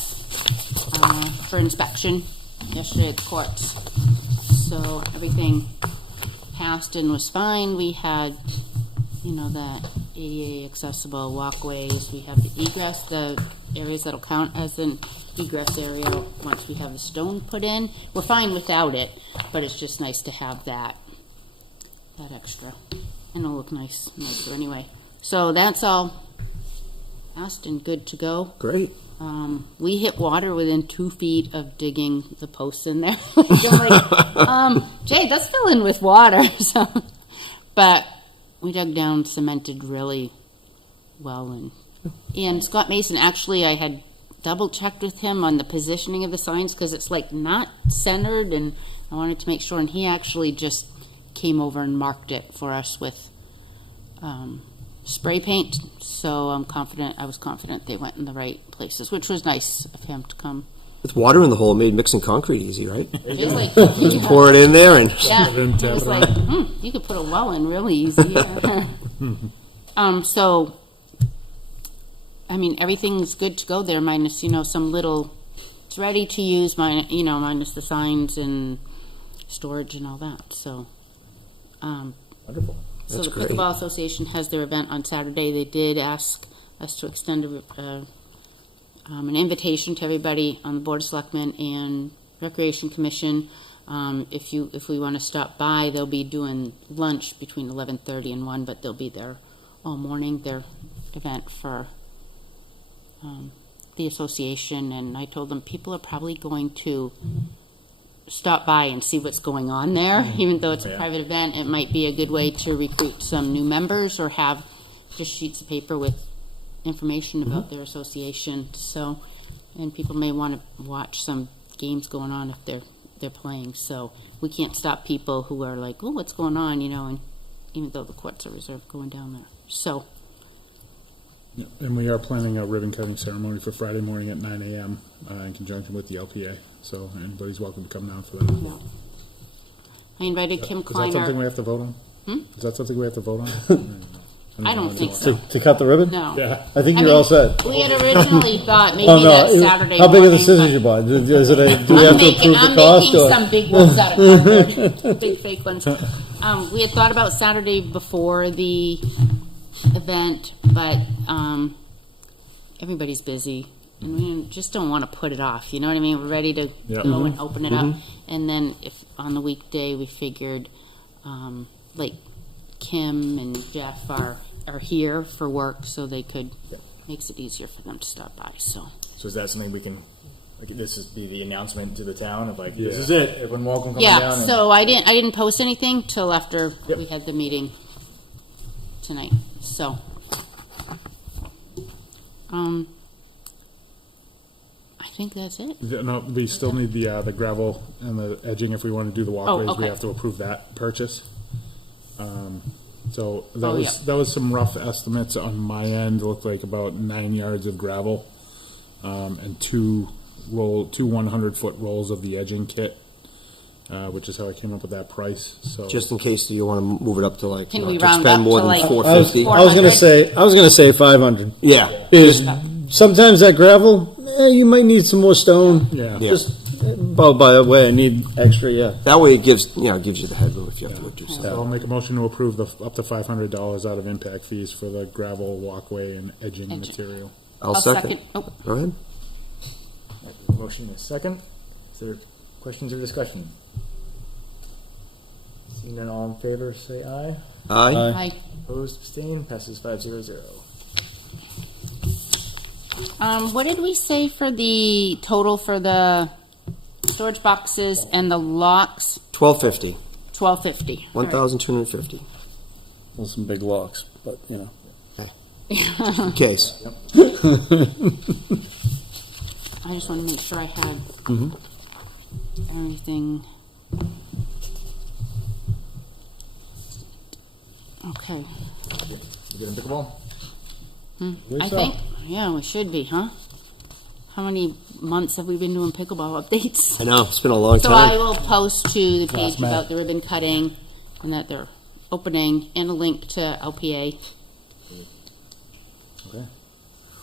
for inspection yesterday at the courts. So everything passed and was fine. We had, the ADA accessible walkways. We have the egress, the areas that'll count as an egress area once we have the stone put in. We're fine without it, but it's just nice to have that extra. And it'll look nicer anyway. So that's all passed and good to go. Great. We hit water within 2 feet of digging the posts in there. I'm like, Jay, that's filling with water. But we dug down, cemented really well. And Scott Mason, actually, I had double checked with him on the positioning of the signs because it's like not centered, and I wanted to make sure. And he actually just came over and marked it for us with spray paint. So I was confident they went in the right places, which was nice of him to come. With water in the hole, it made mixing concrete easy, right? It was like, Pour it in there and... yeah, It in, tap it was it like, on. you could put a well in really easy here. So, I mean, everything's good to go there, minus, some little, it's ready to use, minus the signs and storage and all that. So, Wonderful. so That's the great. Pickleball Association has their event on Saturday. They did ask us to extend an invitation to everybody on the Board of Selectmen and Recreation Commission. If we want to stop by, they'll be doing lunch between 11:30 and 1, but they'll be there all morning. Their event for the association, and I told them people are probably going to stop by and see what's going on there. Even though it's a private event, it might be a good way to recruit some new members or have just sheets of paper with information about their association. So, and people may want to watch some games going on if they're playing. So we can't stop people who are like, oh, what's going on, and even though the courts are reserved going down there. So, Yeah, and we are planning a ribbon cutting ceremony for Friday morning at 9 a.m. In conjunction with the LPA. So anybody's welcome to come down for that. yeah. I invited Kim Is that something Kleiner. we have to vote on? Hmm? Is that something we have to vote on? I don't think so. To cut the ribbon? No. Yeah. I think I you're mean, all set. We had originally thought maybe Oh, that no. Saturday How big are the morning, scissors but you bought? Is it do we have to approve the I'm cost? making Or? some big ones out of cardboard, big fake ones. We had thought about Saturday before the event, but everybody's busy, and we just don't want to put it off. You know what I mean? We're ready to Yeah. go and open it up, and then if on the weekday we figured, like Kim and Jeff are here for work, so they could makes it easier for them to stop by. So So is that something we can, like, this is be the announcement to the town of like, this Yeah. is it, everyone welcome coming yeah, down? and- so I didn't post anything till after Yep. we had the meeting tonight. So, I think that's it. No, we still need the gravel and the edging if we want to do the walkways. okay. We have to approve that purchase. So that Oh, was yeah. that was some rough estimates on my end. It looked like about 9 yards of gravel, and two 100-foot rolls of the edging kit, which is how I came up with that price. So Just in case you want to move it up to like, Can you know, we to round spend up more to, than like, 450. I was gonna say 500. Yeah. Because sometimes that gravel, you might need some more stone. Yeah. Yeah. Just, by the way, I need extra. Yeah. That way it gives you the headroom if you have to do something. So I'll make a motion to approve the up to $500 out of impact fees for the gravel walkway and edging material. I'll second. Oh, Go ahead. Motion in a second. Is there questions or discussion? Seeing none, all in favor, say aye. Aye. hi. Opposed, abstained, passes 500. What did we say for the total for the storage boxes and the locks? 1250. $1,250. 1,250. Well, some big locks, but you know. Just in case. I just want to make sure I had everything. Okay. You good in pickleball? I think, yeah, we should be, huh? How many months have we been doing pickleball updates? I know, it's been a long So I time. will post to the page Last May. about the ribbon cutting and that they're opening and a link to LPA. Okay.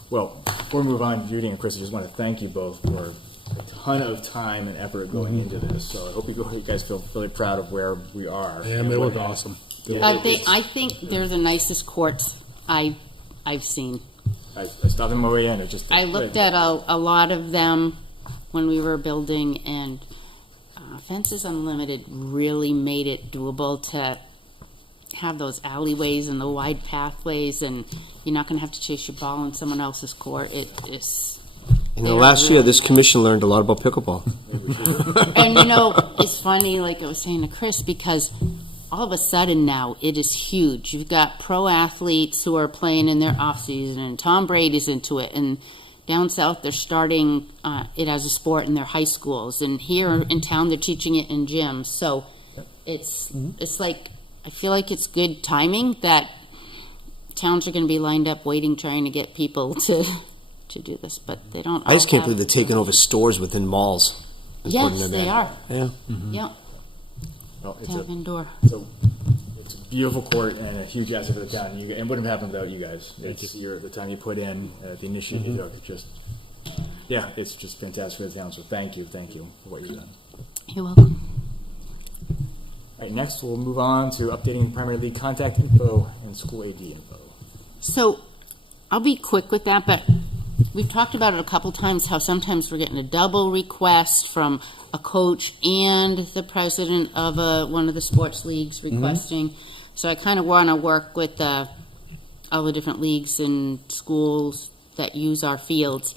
Well, before we move on, Judy and Chris, I just want to thank you both for a ton of time and effort going into this. So I hope you guys feel really proud of where we are. And they look awesome. I think they're the nicest courts I've seen. I stopped on my way in. It just I looked at a lot of them when we were building, and Fences Unlimited really made it doable to have those alleyways and the wide pathways, and you're not going to have to chase your ball in someone else's court. In the last year, this commission learned a lot about pickleball. And you know, it's funny, like I was saying to Chris, because all of a sudden now it is huge. You've got pro athletes who are playing in their off season, and Tom Brady's into it, and down south they're starting it as a sport in their high schools, and here in town they're teaching it in gyms. So it's like, I feel like it's good timing that towns are going to be lined up waiting, trying to get people to do this, but they don't. I just all can't have- believe they're taking over stores within malls. and putting Yes, them they in. are. Yeah. Yeah, Well, to have indoor. it's a beautiful court and a huge asset for the town. And it wouldn't have happened without you guys. It's the time you put in, the initiative you took. It's just, it's just fantastic for the town. So thank you for what you've done. You're welcome. All right, next we'll move on to updating primary league contact info and school AD info. So I'll be quick with that, but we've talked about it a couple times, how sometimes we're getting a double request from a coach and the president of one of the sports leagues requesting. So I kind of want to work with all the different leagues and schools that use our fields.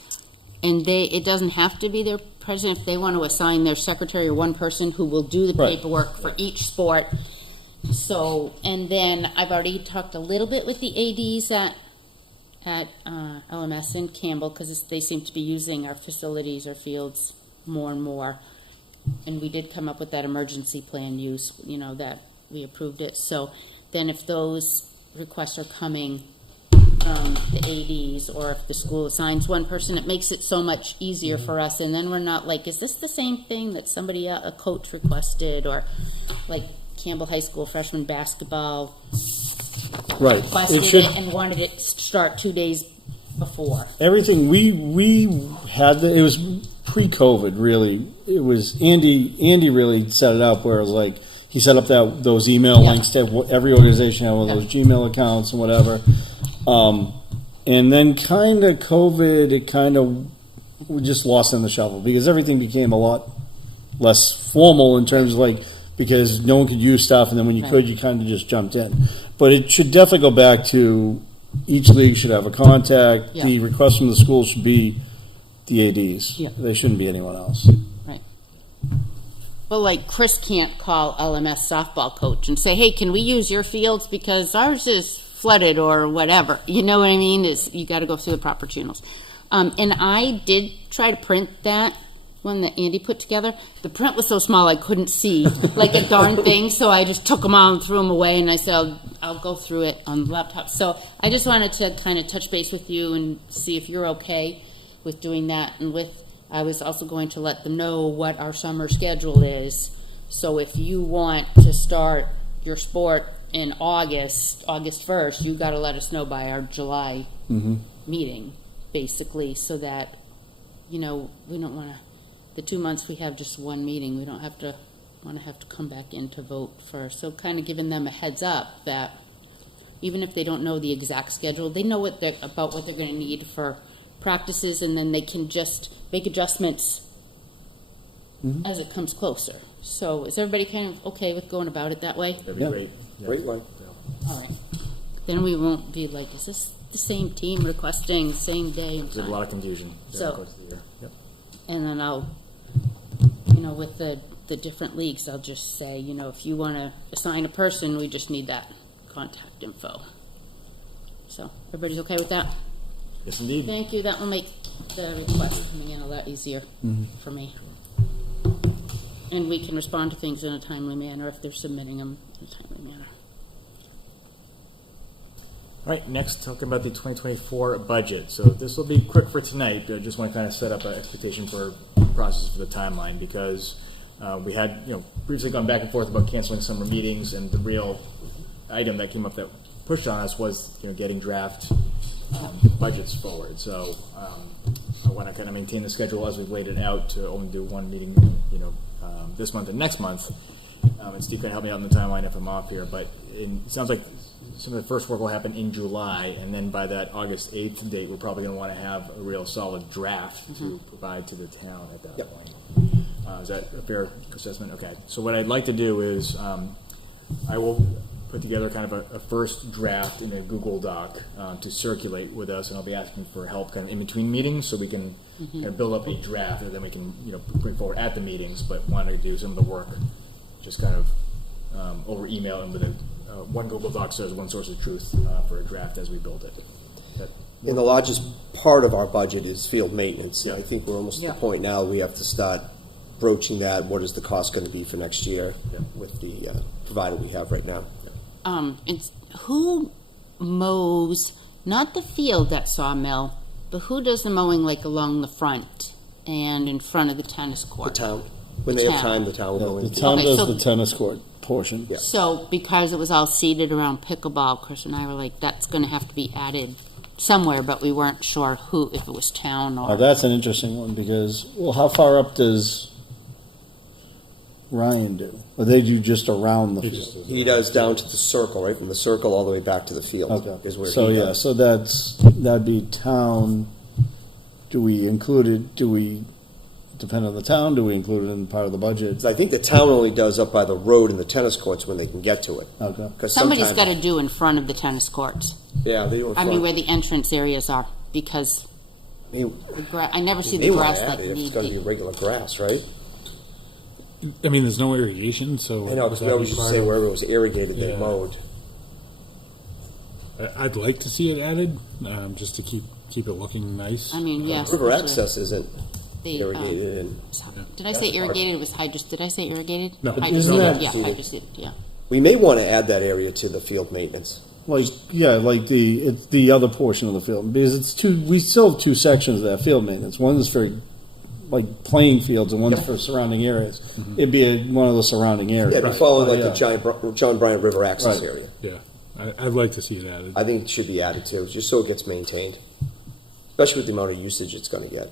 And it doesn't have to be their president. If they want to assign their secretary or one person who will do the Right. paperwork for each sport. So, and then I've already talked a little bit with the ADs at LMS in Campbell, because they seem to be using our facilities, our fields more and more. And we did come up with that emergency plan use, that we approved it. So then if those requests are coming from the ADs, or if the school assigns one person, it makes it so much easier for us. And then we're not like, is this the same thing that a coach requested, or like Campbell High School freshman basketball Right. It requested should- it and wanted it to start 2 days before. Everything we had, it was pre-COVID, really. It was Andy really set it up where it was like, he set up those email Yeah. links to every organization had one of those Gmail accounts and whatever. And then kind of COVID, it kind of, we just lost in the shuffle because everything became a lot less formal in terms of like, because no one could use stuff, and then when you could, you kind of just jumped in. But it should definitely go back to each league should have a contact. Yeah. The request from the school should be the ADs. Yeah. They shouldn't be anyone else. Right. Well, like Chris can't call LMS softball coach and say, hey, can we use your fields because ours is flooded or whatever. You know what I mean? Is you got to go through the proper channels. And I did try to print that one that Andy put together. The print was so small I couldn't see like a darn thing, so I just took them all and threw them away, and I said, I'll go through it on the laptop. So I just wanted to kind of touch base with you and see if you're okay with doing that. And I was also going to let them know what our summer schedule is. So if you want to start your sport in August 1st, you got to let us know by our July meeting, basically, so that, we don't want to, the 2 months we have just one meeting, we don't have to come back in to vote first. So kind of giving them a heads up that even if they don't know the exact schedule, they know what they're going to need for practices, and then they can just make adjustments as it comes closer. So is everybody kind of okay with going about it that way? That'd be great. Yeah. Great one. All right. Then we won't be like, is this the same team requesting same day and There's a time? lot of confusion during So- the course of the year. Yep. And then I'll, with the different leagues, I'll just say, if you want to assign a person, we just need that contact info. So everybody's okay with that? Yes, indeed. Thank you. That will make the request coming in a lot easier for me. And we can respond to things in a timely manner if they're submitting them in a timely manner. All right, next, talking about the 2024 budget. So this will be quick for tonight, but I just want to kind of set up an expectation for process for the timeline, because we had, previously gone back and forth about canceling summer meetings, and the real item that came up that pushed on us was, getting draft budgets forward. So I want to kind of maintain the schedule as we've laid it out to only do one meeting, this month and next month. And Steve can help me out in the timeline if I'm off here, but it sounds like some of the first work will happen in July, and then by that August 8th date, we're probably going to want to have a real solid draft to provide to the town at that point. Is that a fair assessment? Okay. So what I'd like to do is I will put together kind of a first draft in a Google Doc to circulate with us, and I'll be asking for help kind of in between meetings so we can kind of build up a draft that then we can bring forward at the meetings, but want to do some of the work just kind of over email and with one Google Doc so there's one source of truth for a draft as we build it. And the largest part of our budget is field maintenance. Yeah. I think we're almost at Yeah. the point now we have to start broaching that. What is the cost going to be for next year Yeah. with the provider we have right now? It's who mows, not the field at Sawmill, but who does the mowing like along the front and in front of the tennis The court? town. When they have Town. time, the town will go The in. town Okay, does so- the tennis court portion. Yeah. So because it was all seated around pickleball, Chris and I were like, that's going to have to be added somewhere, but we weren't sure if it was town or. That's an interesting one because, how far up does Ryan do? Or they do just around the field? He does down to the circle, right? From the circle all the way back to the field. Okay. Is where So he yeah, does. so that'd be town. Do we include it? Do we depend on the town? Do we include it in part of the budget? I think the town only does up by the road and the tennis courts when they can get to it. Okay. 'Cause Somebody's got sometimes- to do in front of the tennis courts. Yeah, they do. I mean, where the entrance areas are, because I never see the grass like It's knee going to be deep. regular grass, right? I mean, there's no irrigation, so I know, because we would that always be used to part say of- wherever it was irrigated, they Yeah. mowed. I'd like to see it added, just to keep it looking nice. I mean, yes. River especially access isn't the, irrigated, and Did I say irrigated? It was hydro. Did I say irrigated? No. Isn't that- Yeah, hydroseeded. Yeah. we may want to add that area to the field maintenance. Like like it's the other portion of the field because it's two. We still have two sections of that field maintenance. One is for like playing fields, and one's for surrounding areas. It'd be one of the surrounding areas. Yeah, it'd be following like Yeah. the John Bryant River access Right. area. Yeah. I'd like to see it added. I think it should be added too, just so it gets maintained, especially with the amount of usage it's going to get.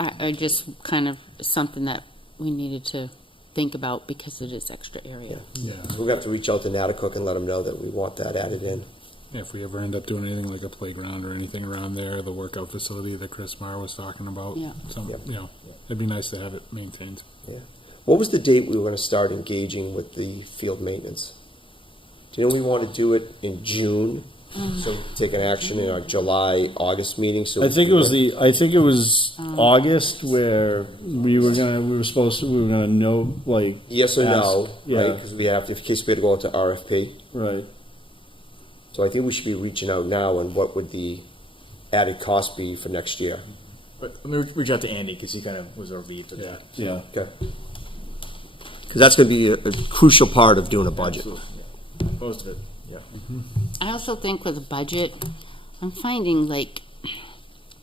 I just kind of something that we needed to think about because it is extra area. Yeah. So we're going to have to reach out to Natticook and let them know that we want that added in. If we ever end up doing anything like a playground or anything around there, the workout facility that Chris Marr was talking about, Yeah. it'd be nice to have it maintained. Yeah. What was the date we were going to start engaging with the field maintenance? Do you know we want to do it in June? So take an action in our July, August meeting. So I think it was August where we were gonna know, like, yes or no, yeah, right? Because we have to, in case we had to go into RFP. right. So I think we should be reaching out now on what would the added cost be for next year. But let me reach out to Andy because he kind of was our lead to that. Yeah. Okay. Because that's going to be a crucial part of doing a budget. Absolutely. Yeah. Most of it, yeah. I also think with a budget, I'm finding like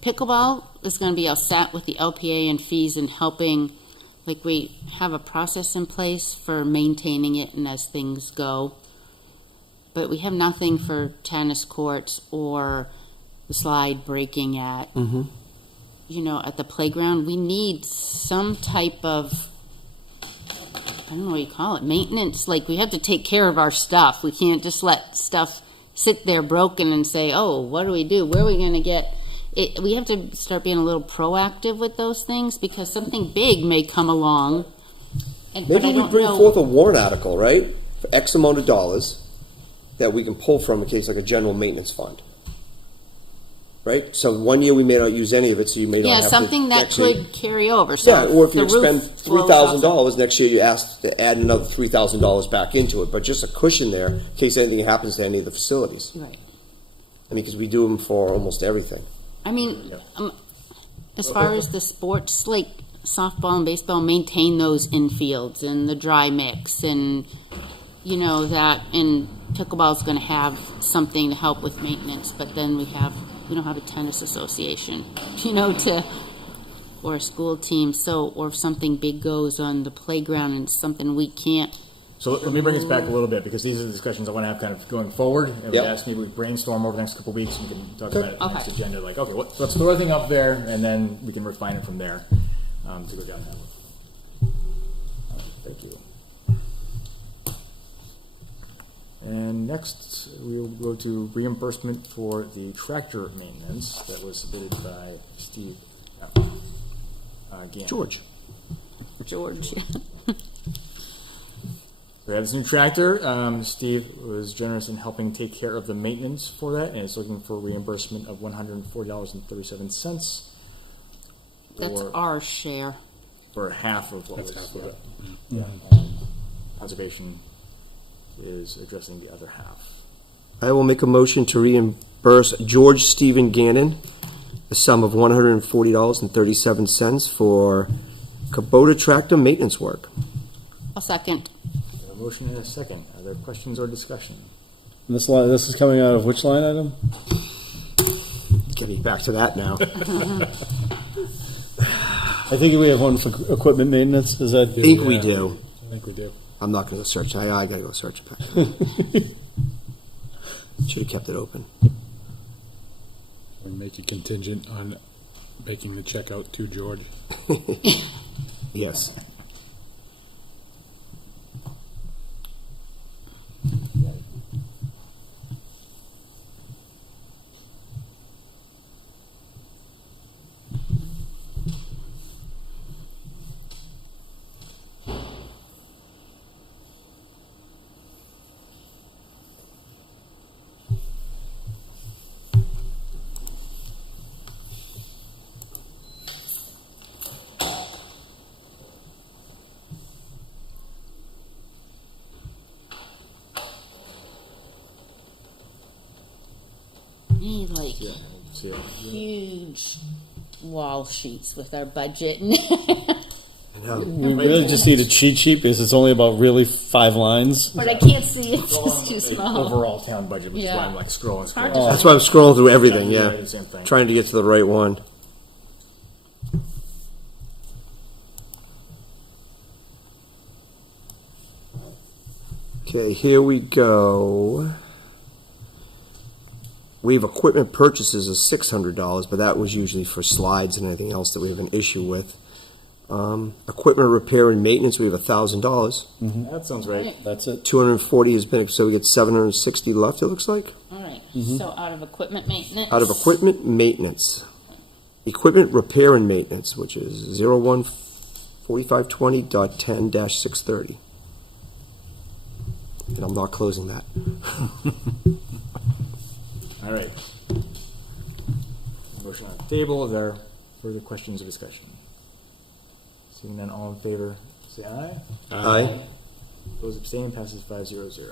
pickleball is going to be all set with the LPA and fees and helping. Like we have a process in place for maintaining it and as things go. But we have nothing for tennis courts or the slide breaking at, at the playground. We need some type of, I don't know what you call it, maintenance. Like we have to take care of our stuff. We can't just let stuff sit there broken and say, oh, what do we do? Where are we going to get it? We have to start being a little proactive with those things because something big may come along. But Maybe I we don't bring know. forth a warrant article, right? For X amount of dollars that we can pull from in case like a general maintenance fund. Right? So one year we may not use any of it, so you may not Yeah, have something to that actually, could carry over. So yeah, or if you the roof spend blows off $3,000 next year, you ask to add another $3,000 back into it, but just a cushion there in case anything happens to any of the facilities. Right. I mean, because we do them for almost everything. I mean, as far as the sports, like softball and baseball, maintain those infields and the dry mix and, that, and pickleball's going to have something to help with maintenance, but then we don't have a tennis association, or a school team, or if something big goes on the playground and something we can't. So let me bring us back a little bit because these are the discussions I want to have kind of going forward. And Yep. we asked maybe we brainstorm over the next couple of weeks. We can talk about it in the next Okay. agenda. Like, okay, let's throw everything up there, and then we can refine it from there to go down that way. Thank you. And next, we will go to reimbursement for the tractor maintenance that was submitted by Steve Gannon. George. George. We have this new tractor. Steve was generous in helping take care of the maintenance for that, and is looking for reimbursement of $140.37 That's our share. for half of what That's was. half of it. Yeah. Conservation is addressing the other half. I will make a motion to reimburse George Stephen Gannon a sum of $140.37 for Kubota tractor maintenance work. A second. We have a motion and a second. Are there questions or discussion? And this is coming out of which line item? Getting back to that now. I think we have one for equipment maintenance. Is that? I think we do. I think we do. I'm not going to go search. I got to go search it back. Should have kept it open. We make it contingent on making the check out to George. Yes. We need like See it? huge wall sheets with our budget. I know. We really just need a cheat sheet because it's only about really 5 lines. But I can't see it. It's just too small. Overall town budget, which is why Yeah. I'm like scrolling. Hard scrolling. to That's why I'm scrolling through everything, Yeah, yeah. the same thing. Trying to get to the right one. Okay, here we go. We have equipment purchases of $600, but that was usually for slides and anything else that we have an issue with. Equipment repair and maintenance, we have $1,000. That sounds right. That's it. 240 has been, so we get 760 left, it looks like. All right, so out of equipment maintenance? Out of equipment maintenance. Equipment repair and maintenance, which is 014520.10-630. And I'm not closing that. All right. Motion on the table. Is there further questions or discussion? Seeing none, all in favor, say aye. Aye. Those abstaining, passes 5-0-0.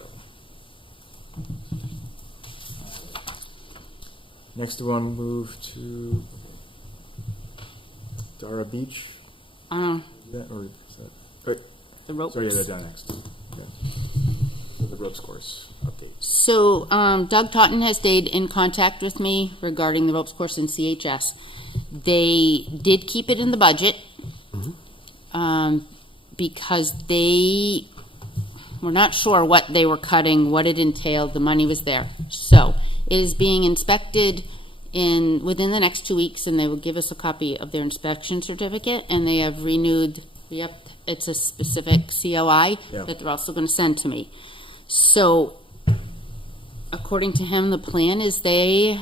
Next one, move to Dara Beach. Is that, or is that, right? The ropes. Sorry, yeah, they're done next. Okay. So the ropes course update. So Doug Totten has stayed in contact with me regarding the ropes course in CHS. They did keep it in the budget because they were not sure what they were cutting, what it entailed. The money was there. So it is being inspected within the next 2 weeks, and they will give us a copy of their inspection certificate, and they have renewed. Yep, it's a specific COI that they're also going to send to me. So, according to him, the plan is they're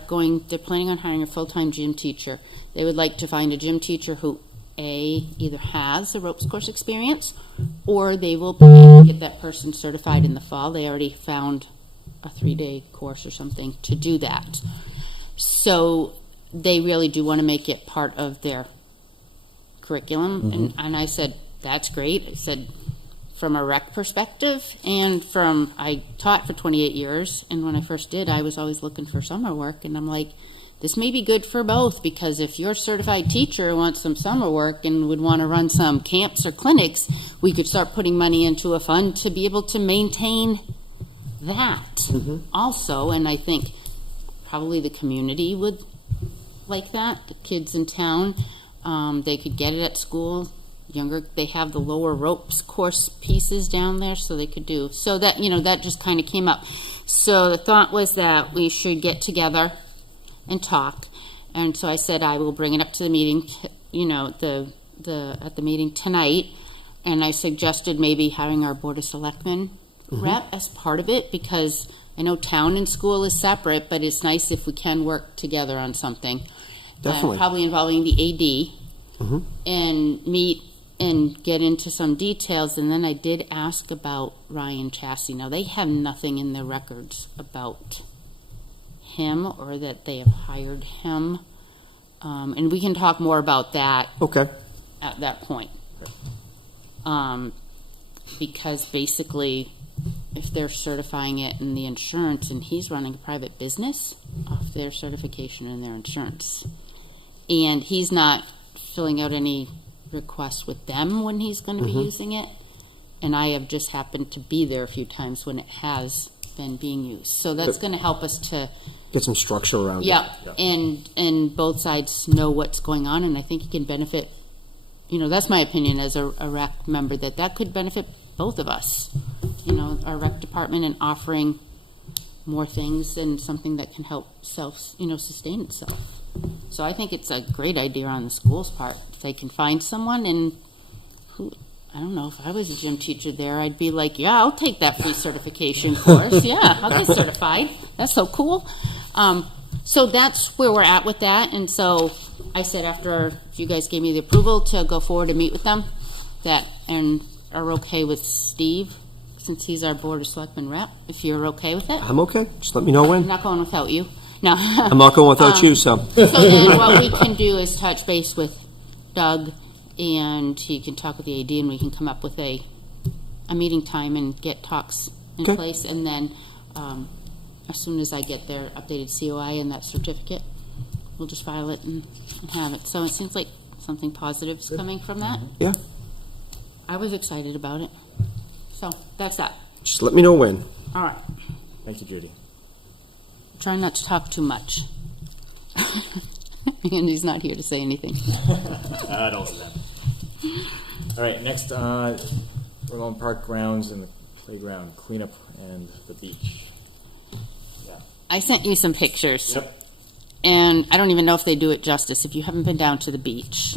planning on hiring a full-time gym teacher. They would like to find a gym teacher who, either has a ropes course experience, or they will be able to get that person certified in the fall. They already found a 3-day course or something to do that. So, they really do want to make it part of their curriculum. And I said, that's great. I said, from a rec perspective, and I taught for 28 years, and when I first did, I was always looking for summer work, and I'm like, this may be good for both, because if your certified teacher wants some summer work and would want to run some camps or clinics, we could start putting money into a fund to be able to maintain that also. And I think probably the community would like that, the kids in town. They could get it at school. They have the lower ropes course pieces down there, so they could do. So that, that just kind of came up. So the thought was that we should get together and talk. And so I said I will bring it up to the meeting, at the meeting tonight. And I suggested maybe having our Board of Selectmen rep as part of it, because I know town and school is separate, but it's nice if we can work together on something. Definitely. Probably involving the AD and meet and get into some details. And then I did ask about Ryan Chassie. Now, they have nothing in their records about him or that they have hired him. And we can talk more about that at that point. Because basically, if they're certifying it in the insurance, and he's running a private business off their certification and their insurance, and he's not filling out any requests with them when he's going to be using it, and I have just happened to be there a few times when it has been being used. So that's going to help us to get some structure around it. And both sides know what's going on, and I think it can benefit, that's my opinion as a rec member, that could benefit both of us, our rec department, and offering more things and something that can help sustain itself. So I think it's a great idea on the school's part. If they can find someone, and I don't know, if I was a gym teacher there, I'd be like, yeah, I'll take that free certification course. Yeah, I'll get certified. That's so cool. So that's where we're at with that. And so I said, if you guys gave me the approval to go forward and meet with them, and are okay with Steve, since he's our Board of Selectmen rep, if you're okay with it. I'm okay. Just let me know when. I'm not going without you. No. I'm not going without you, so. So then what we can do is touch base with Doug, and he can talk with the AD, and we can come up with a meeting time and get talks in place. And then as soon as I get their updated COI and that certificate, we'll just file it and have it. So it seems like something positive is coming from that. Yeah. I was excited about it. So that's that. Just let me know when. All right. Thank you, Judy. Try not to talk too much. And he's not here to say anything. Don't say that. All right, next, Orlando Park grounds and the playground cleanup and the beach. Yeah. I sent you some pictures. Yep. And I don't even know if they do it justice if you haven't been down to the beach.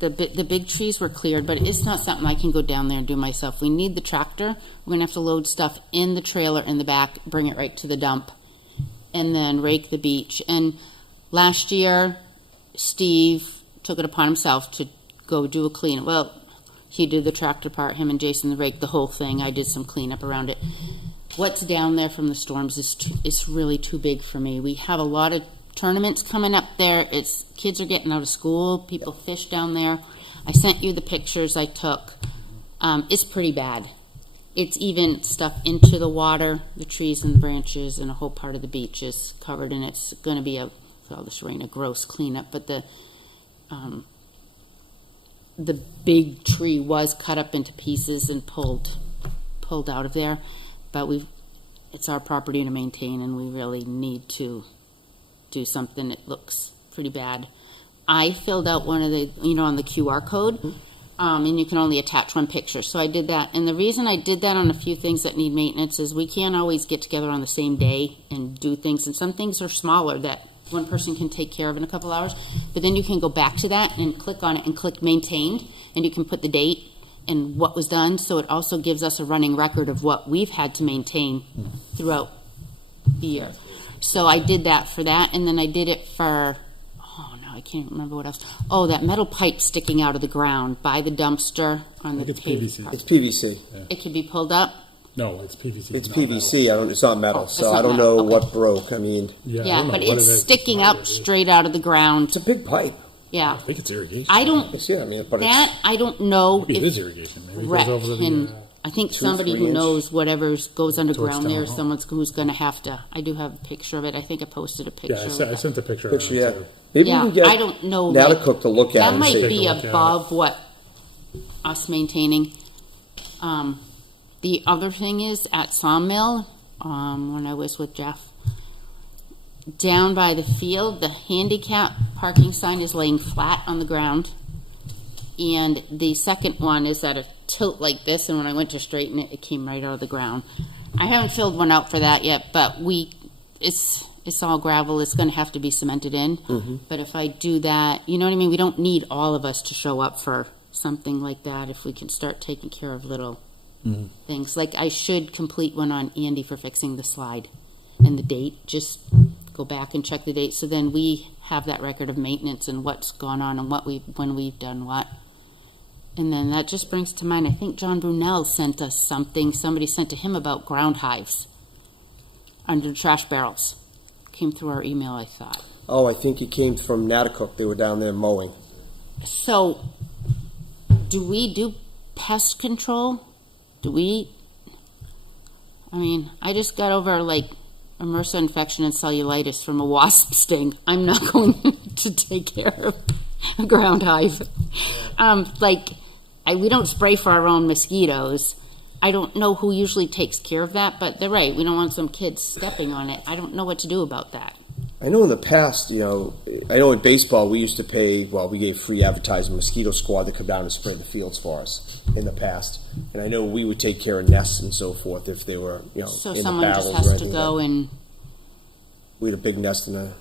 The big trees were cleared, but it's not something I can go down there and do myself. We need the tractor. We're going to have to load stuff in the trailer in the back, bring it right to the dump, and then rake the beach. And last year, Steve took it upon himself to go do a cleanup. Well, he did the tractor part, him and Jason raked the whole thing. I did some cleanup around it. What's down there from the storms is really too big for me. We have a lot of tournaments coming up there. Kids are getting out of school. People fish down there. I sent you the pictures I took. It's pretty bad. It's even stuff into the water. The trees and the branches and a whole part of the beach is covered, and it's going to be for all this rain, a gross cleanup. But the big tree was cut up into pieces and pulled out of there. But it's our property to maintain, and we really need to do something. It looks pretty bad. I filled out one of the, on the QR code, and you can only attach one picture. So I did that. And the reason I did that on a few things that need maintenance is we can't always get together on the same day and do things. And some things are smaller that one person can take care of in a couple hours. But then you can go back to that and click on it and click maintained, and you can put the date and what was done. So it also gives us a running record of what we've had to maintain throughout the year. So I did that for that, and then I did it for, I can't remember what else. Oh, that metal pipe sticking out of the ground by the dumpster on the it's PVC. It's PVC. It can be pulled up. No, it's PVC. It's PVC. It's not metal, so not I don't metal. know Okay. what broke. I mean, Yeah, I Yeah, don't know but what it it's is. sticking up straight out of the ground. it's a big pipe. Yeah, I think it's irrigation. I don't. Yeah, I mean, but That I don't know Maybe it is if irrigation. Maybe it rec goes over can. the. I think 2 or somebody 3 who inch. knows whatever goes underground town there, hall. someone's who's going to have to. I do have a picture of it. I think I posted a picture. Yeah, of I it. sent the picture. Picture, around, yeah. too. Maybe Yeah, we can get I don't know. Natticook to look at it That and might see. be Take a look at above what us maintaining. The other thing is at Sawmill, when I was with Jeff, down by the field, the handicap parking sign is laying flat on the ground. And the second one is at a tilt like this, and when I went to straighten it, it came right out of the ground. I haven't filled one out for that yet, but it's all gravel. It's going to have to be cemented in. Mm-hmm. But if I do that, you know what I mean? We don't need all of us to show up for something like that if we can start taking care of little things. Like I should complete one on Andy for fixing the slide and the date. Just go back and check the date. So then we have that record of maintenance and what's gone on and when we've done what. And then that just brings to mind, I think John Brunel sent us something. Somebody sent to him about ground hives under trash barrels. Came through our email, I thought. Oh, I think he came from Natticook. They were down there mowing. So, do we do pest control? I just got over like a MRSA infection and cellulitis from a wasp sting. I'm not going to take care of a ground hive. We don't spray for our own mosquitoes. I don't know who usually takes care of that, but they're right. We don't want some kids stepping on it. I don't know what to do about that. I know in the past, I know in baseball we used to we gave free advertising mosquito squad to come down and spray the fields for us in the past. And I know we would take care of nests and so forth if they were, So in the someone barrels just or has to anything go like that. and We had a big nest in a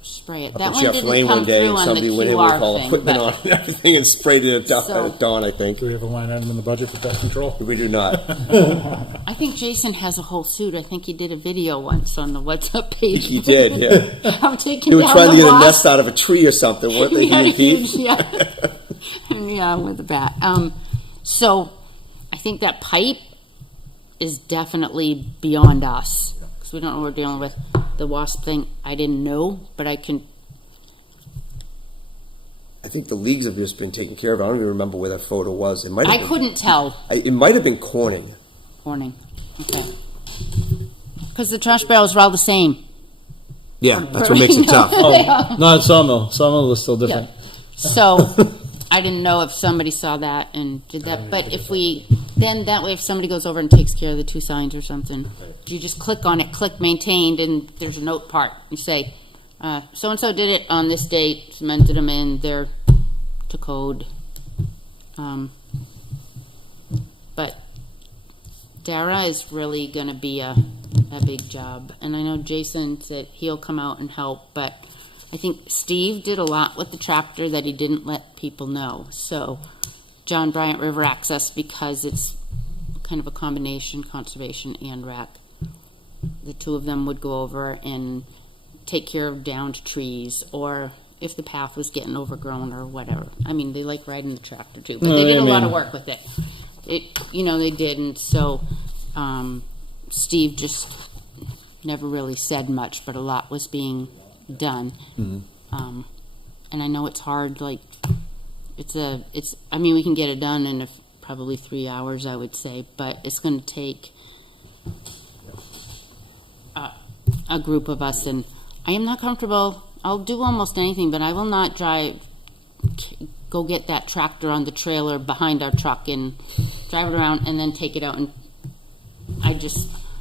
spray it. up That in one Jeff didn't Lane come one day, through and on the somebody went in with all QR equipment thing, on and everything and sprayed it at dawn, I think. Do we have a line item in the budget for pest control? We do not. I think Jason has a whole suit. I think he did a video once on the WhatsApp page. He did, yeah. I'm taking They were down trying to the get a wasp. nest out of a tree or something, weren't they? We had a He and huge, Pete? yeah, with the bat. So I think that pipe is definitely beyond us because we don't know what we're dealing with. The wasp thing, I didn't know, but I think the leagues have just been taken care of. I don't even remember where that photo was. It might have I been, couldn't tell. It might have been Corning. Warning. Okay. Because the trash barrels are all the same. Yeah, that's what makes it tough. Oh, not Sawmill. Sawmill was still different. So I didn't know if somebody saw that and did that. But if that way, if somebody goes over and takes care of the 2 signs or something, you just click on it, click maintained, and there's a note part. You say, so-and-so did it on this date, cemented them in, they're to code. But Dara is really gonna be a big job. And I know Jason said he'll come out and help, but I think Steve did a lot with the tractor that he didn't let people know. So John Bryant River Access, because it's kind of a combination, conservation and rec. The two of them would go over and take care of downed trees, or if the path was getting overgrown or whatever. I mean, they like riding the tractor too, but they did a lot of work with it. They did, and so Steve just never really said much, but a lot was being done. And I know it's hard. Like, I mean, we can get it done in probably 3 hours, I would say, but it's going to take a group of us, and I am not comfortable. I'll do almost anything, but I will not go get that tractor on the trailer behind our truck and drive it around and then take it out. And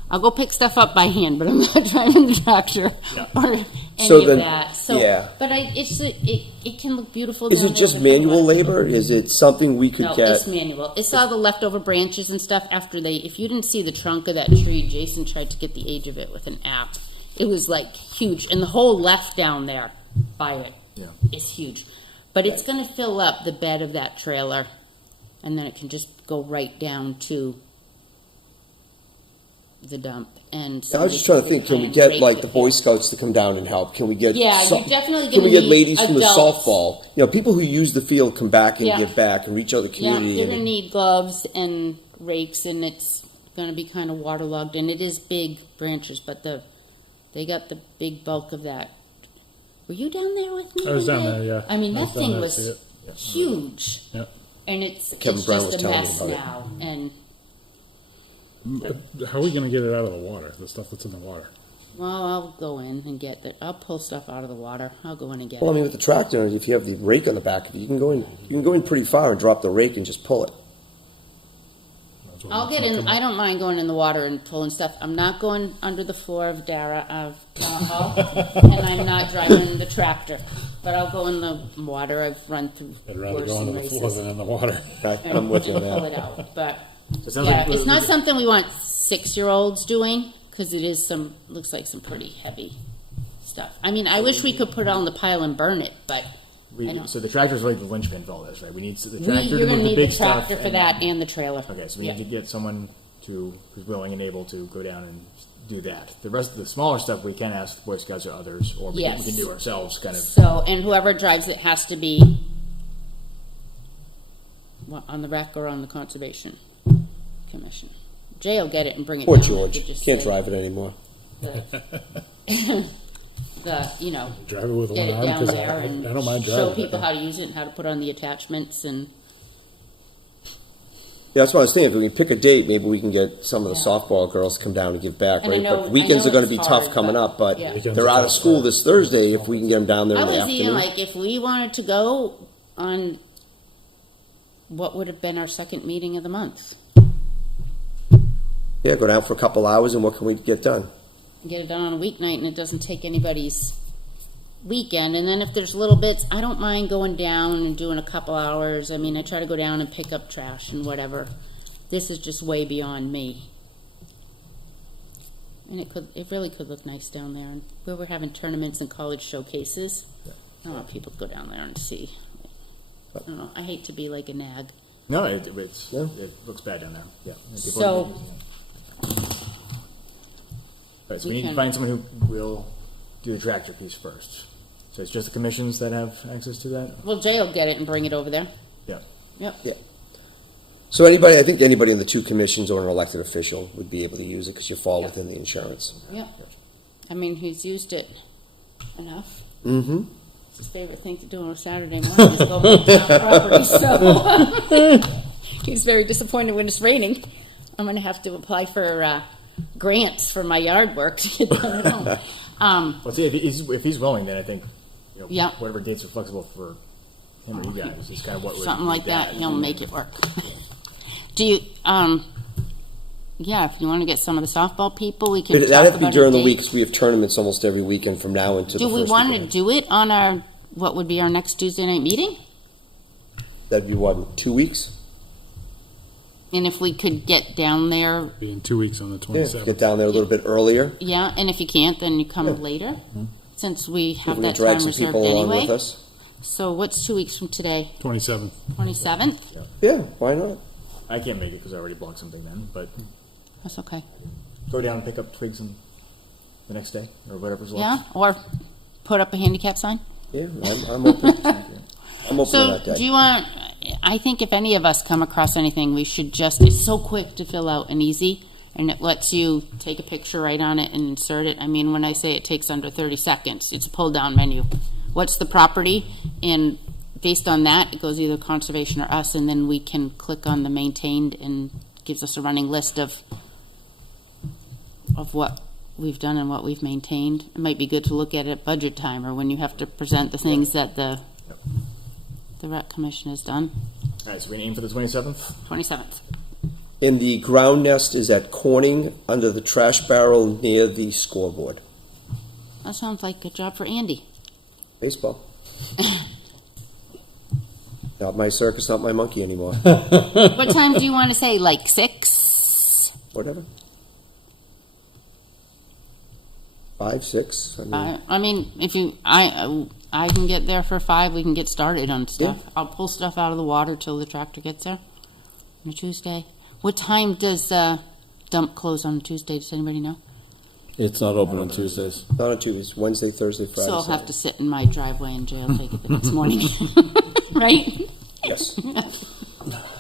I'll go pick stuff up by hand, but I'm not driving the tractor or any of that. So, yeah. But it can look beautiful. Is it just manual labor? Is it something we could get? No, it's manual. It's all the leftover branches and stuff after if you didn't see the trunk of that tree, Jason tried to get the age of it with an app. It was like huge. And the whole left down there by it is huge. But it's going to fill up the bed of that trailer, and then it can just go right down to the dump. And I was just trying to think, can we get like the Boy Scouts to come down and help? Can we get you're definitely can we get ladies adults. from the softball? People who use the field come back and give back and reach out to the community. Yeah, you're going to need gloves and rakes, and it's going to be kind of waterlogged, and it is big branches, but they got the big bulk of that. Were you down there with me? I was down there, yeah. I mean, that thing down there to was see it. huge. Yeah. And it's Kevin Brown was just a telling me mess about it. now. And How are we going to get it out of the water? The stuff that's in the water. well, I'll go in and get it. I'll pull stuff out of the water. I'll go in and get Well, I it. mean, with the tractor, if you have the rake on the back of it, you can go in pretty far and drop the rake and just pull it. That's what I'll I'm get in. thinking. I don't mind going in the water and pulling stuff. I'm not going under the floor of Town Hall, and I'm not driving the tractor. But I'll go in the water. I've run through I'd rather worse go into the races. floor than in the water. I'm with you on Pull that. it out. But it sounds yeah, like it's not something we want 6-year-olds doing, because it is looks like some pretty heavy stuff. I mean, I wish we could put it on the pile and burn it, but I don't. So the tractor's really the linchpin for all this, right? We need the tractor You're to going move to the need big the stuff. tractor for that and the trailer. Okay, so we Yeah. need to get someone who's willing and able to go down and do that. The rest of the smaller stuff we can ask Boy Scouts or others, or we Yes. can do ourselves, kind of. So, and whoever drives it has to be on the rec or on the Conservation Commission. Jay will get it and bring it Poor down. George. He could just Can't say drive it anymore. Drive it with get one it arm down because there I and don't mind show driving people it. how to use it and how to put on the attachments. And Yeah, that's what I was thinking. If we can pick a date, maybe we can get some of the softball girls to come down and give back, And I right? know- But weekends I are know going to be it's tough hard, coming but- up, but yeah. Weekends they're are out of tough, school right? this Thursday. If we can get them down there I in the was afternoon. thinking, like, if we wanted to go on what would have been our second meeting of the month, Yeah, go down for a couple hours, and what can we get done? get it done on a weeknight, and it doesn't take anybody's weekend. And then if there's little bits, I don't mind going down and doing a couple hours. I mean, I try to go down and pick up trash and whatever. This is just way beyond me. And it really could look nice down there. And where we're having tournaments and college showcases, I want people to go down there and see. I don't know. I hate to be like a nag. No, it looks bad down there. Yeah. People So Right, so we we need to can- find someone who will do the tractor piece first. So it's just the commissions that have access to that? well, Jay will get it and bring it over there. Yeah. Yep. Yeah. So I think anybody in the two commissions or an elected official would be able to use it because you fall Yeah. within the insurance. Yep. I mean, he's used it enough. Mm-hmm. It's his favorite thing to do on a Saturday morning is go make town property. So he's very disappointed when it's raining. I'm going to have to apply for grants for my yard work to get done at home. Well, see, if he's willing, then I think Yeah. whatever dates are flexible for him or you guys is kind of what we're Something like that, he'll make it work. Do you? Yeah, if you want to get some of the softball people, we can. But talk that'd have to be about a during the date. week 'cause we have tournaments almost every weekend from now until Do the we first want to weekend. do it on our what would be our next Tuesday night meeting? That'd be what, 2 weeks? And if we could get down there, Be in 2 weeks on the Yeah, 27th. get down there a little bit earlier. yeah, and if you can't, then you come later, since we have We that can drag time some reserved people along with anyway. us. So what's 2 weeks from today? 27th. 27th? Yeah, why not? I can't make it because I already blocked something then, but That's okay. go down and pick up twigs and the next day or whatever's Yeah, left. or put up a handicap sign? Yeah, I'm open. I'm open So, on that day. do you want, I think if any of us come across anything, we should just, it's so quick to fill out and easy, and it lets you take a picture right on it and insert it. I mean, when I say it takes under 30 seconds, it's a pull-down menu. What's the property? And based on that, it goes either conservation or us, and then we can click on the maintained and gives us a running list of what we've done and what we've maintained. It might be good to look at it at budget time, or when you have to present the things that the rec commission has done. All right, so we're going to aim for the 27th. 27th. And the ground nest is at Corning under the trash barrel near the scoreboard. That sounds like a job for Andy. Baseball. Not my circus, not my monkey anymore. What time do you want to say? Like 6? Whatever. 5, 6. I mean, if you, I can get there for 5. We can get started on stuff. Yeah. I'll pull stuff out of the water till the tractor gets there on a Tuesday. What time does dump close on a Tuesday? Does anybody know? It's not open on Tuesdays. Not on Tuesdays, Wednesday, Thursday, Friday. So I'll have Saturday. to sit in my driveway in jail till I get the next morning, right? Yes.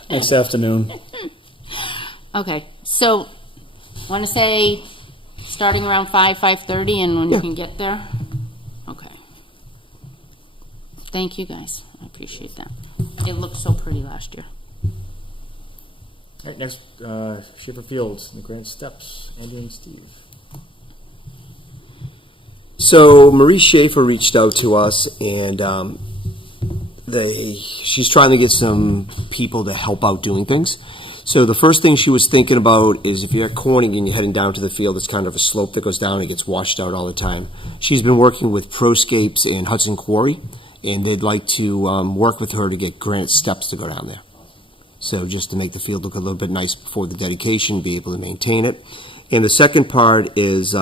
Next afternoon. Okay, so want to say starting around 5:30, and when you can get there. Okay. Thank you guys. I appreciate that. It looked so pretty last year. All right, next, Schiffer Fields, the Grand Steps, Andrew and Steve. So Marie Schaefer reached out to us, and she's trying to get some people to help out doing things. So the first thing she was thinking about is if you're at Corning and you're heading down to the field, it's kind of a slope that goes down and it gets washed out all the time. She's been working with Proscapes and Hudson Quarry, and they'd like to work with her to get granite steps to go down there. So just to make the field look a little bit nice before the dedication, be able to maintain it. And the second part is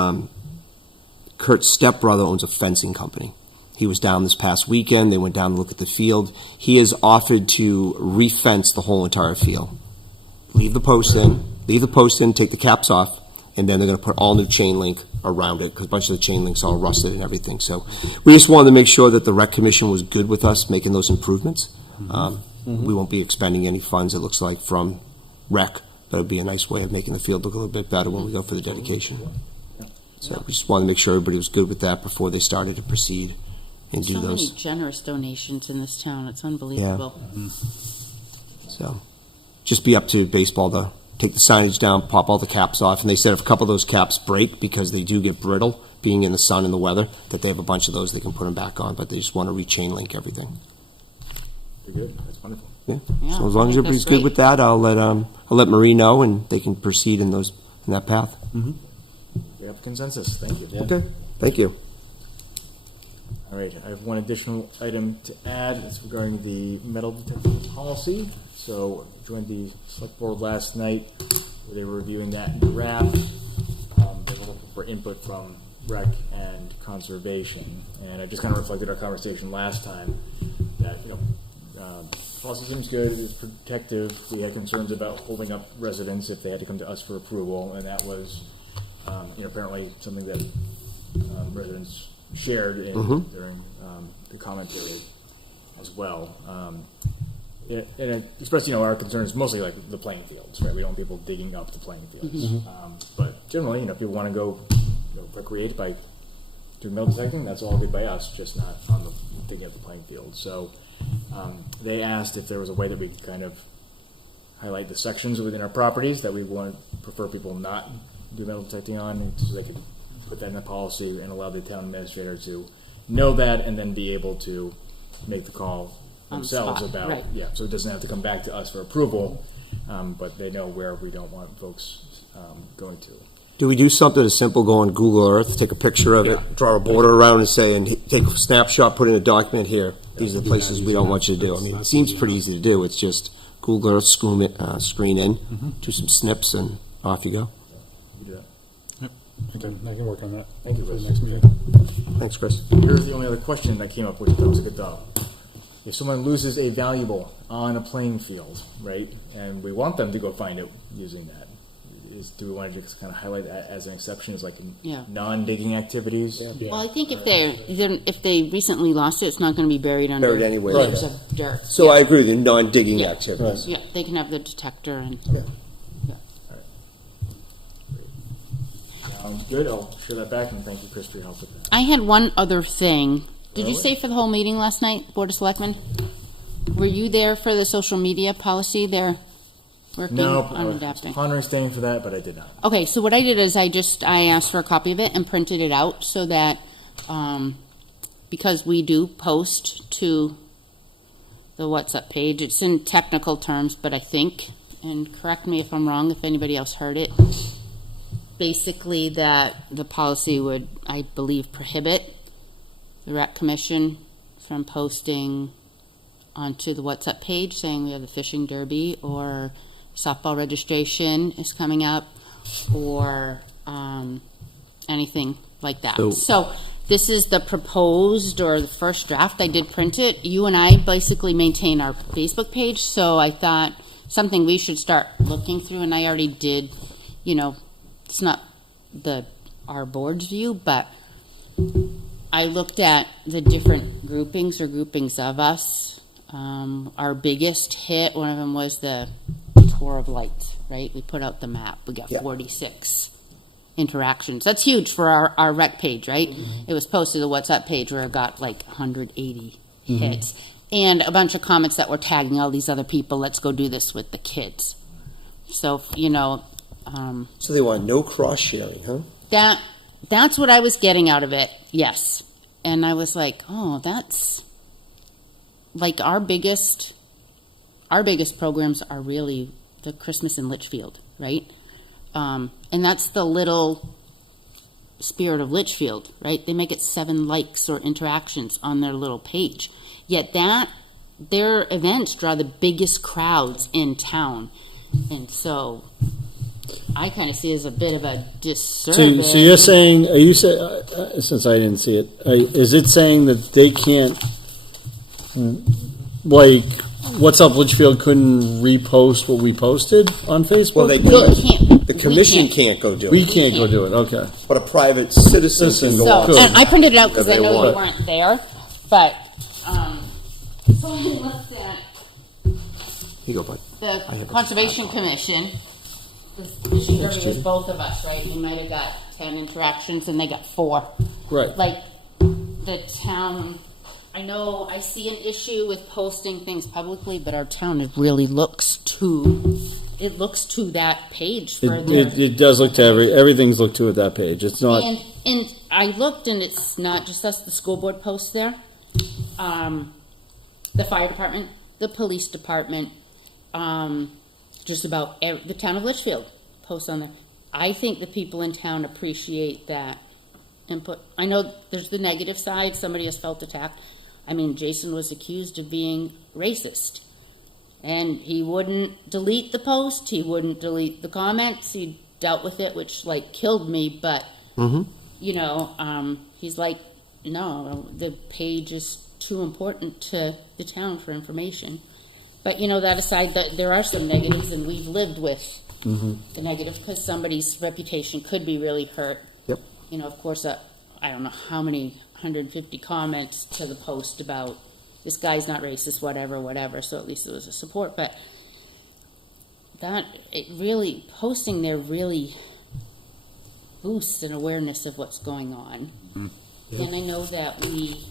Kurt's stepbrother owns a fencing company. He was down this past weekend. They went down to look at the field. He has offered to re-fence the whole entire field. Leave the posts in, take the caps off, and then they're going to put all new chain link around it because a bunch of the chain link's all rusted and everything. So we just wanted to make sure that the rec commission was good with us making those improvements. We won't be expending any funds, it looks like, from rec, but it'd be a nice way of making the field look a little bit better when we go for the dedication. So we just wanted to make sure everybody was good with that before they started to proceed and do So those. many generous donations in this town. It's unbelievable. So just be up to baseball to take the signage down, pop all the caps off. And they said if a couple of those caps break because they do get brittle, being in the sun and the weather, that they have a bunch of those they can put them back on, but they just want to re-chain link everything. You're good. That's wonderful. Yeah. Yeah, So as long I as think everybody's that's good great. with that, I'll let Marie know and they can proceed in that path. We have consensus. Thank you. Okay. Thank you. All right, I have one additional item to add. It's regarding the metal detecting policy. So I joined the select board last night where they were reviewing that draft. They were looking for input from rec and conservation. And I just kind of reflected our conversation last time that, policy seems good, it was protective. We had concerns about holding up residents if they had to come to us for approval. And that was, apparently something that residents shared during the comment period as well. And it expressed, our concerns mostly like the playing fields, right? We don't want people digging up the playing fields. But generally, if people want to go recreate by doing metal detecting, that's all good by us, just not on the digging up the playing field. So they asked if there was a way that we could kind of highlight the sections within our properties that we prefer people not do metal detecting on, so they could put that in the policy and allow the town administrator to know that and then be able to make the call themselves spot, about, right. so it doesn't have to come back to us for approval, but they know where we don't want folks going to. Do we do something as simple, go on Google Earth, take a picture of it, draw a border around and say, and take a snapshot, put in a document here, these are the places we don't want you to do. I mean, it seems pretty easy to do, it's just Google Earth, screen in, do some snips, and off you go. Yep. I can work on that. Thank you, for the Chris. next meeting. Thanks, Chris. Here's the only other question that came up, which I thought was a good thought. If someone loses a valuable on a playing field, right, and we want them to go find it using that, do we want to just kind of highlight that as an exception, as like Yeah. non-digging activities? Yeah. Well, I think if they recently lost it, it's not going to be buried under Buried anywhere, heaps yeah. of dirt. So I agree with you, non-digging Yeah. activities. Yeah, they can have the detector and. Sounds good. I'll share that back, and thank you, Chris, for your help with that. I had one other thing. Did you Really? stay for the whole meeting last night, Board of Selectmen? Were you there for the social media policy? They're working No, on I was adapting. pondering staying for that, but I did not. Okay, so what I did is I asked for a copy of it and printed it out so that, because we do post to the WhatsApp page, it's in technical terms, but I think, and correct me if I'm wrong, if anybody else heard it, basically that the policy would, I believe, prohibit the rec commission from posting onto the WhatsApp page saying we have the fishing derby or softball registration is coming up or anything like that. So this is the proposed or the first draft. I did print it. You and I basically maintain our Facebook page, so I thought something we should start looking through, and I already did, it's not our board's view, but I looked at the different groupings of us. Our biggest hit, one of them was the Tour of Lights, right? We put out the map. We got 46 interactions. That's huge for our rec page, right? It was posted to the WhatsApp page where it got like 180 hits. And a bunch of comments that were tagging all these other people, let's go do this with the kids. So, So they want no cross-sharing, huh? That's what I was getting out of it, yes. And I was like, oh, that's like our biggest programs are really the Christmas in Litchfield, right? And that's the little spirit of Litchfield, right? They make it 7 likes or interactions on their little page. Yet their events draw the biggest crowds in town. And so I kind of see it as a bit of a disservice. So you're saying, are you saying, since I didn't see it, is it saying that they can't, like, What's Up Litchfield couldn't repost what we posted on Facebook? Well, they We could. can't. The commission We can't go do We it, can't go do it, okay. but a private citizen can go So, off. and I printed it out because I If they know want. you weren't there, but, so I looked at Here you go, bud. I the have a- Conservation Commission. The fishing derby was both of us, right? We might have got 10 interactions and they got 4. Right. Like, the town, I know I see an issue with posting things publicly, but our town, it really looks to that page for their. It does look to everything's looked to at that page. It's not, And I looked, and it's not just us, the school board posts there, the fire department, the police department, just about the town of Litchfield posts on there. I think the people in town appreciate that input. I know there's the negative side, somebody has felt attacked. I mean, Jason was accused of being racist. And he wouldn't delete the post, he wouldn't delete the comments, he dealt with it, which, like, killed me, but, he's like, no, the page is too important to the town for information. But, that aside, there are some negatives, and we've lived with the negatives, because somebody's reputation could be really hurt. Yep. Of course, I don't know how many 150 comments to the post about this guy's not racist, whatever, so at least it was a support. But posting there really boosts an awareness of what's going on. And I know that we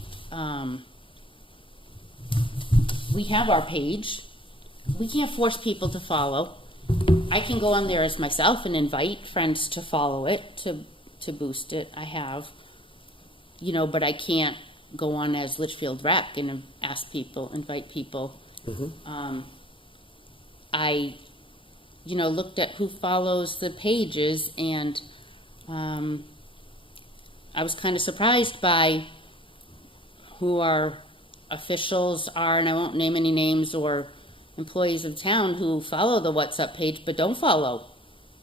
have our page. We can't force people to follow. I can go on there as myself and invite friends to follow it, to boost it. I have, but I can't go on as Litchfield Rec and invite people. I, looked at who follows the pages, and I was kind of surprised by who our officials are, and I won't name any names, or employees of town who follow the What's Up page but don't follow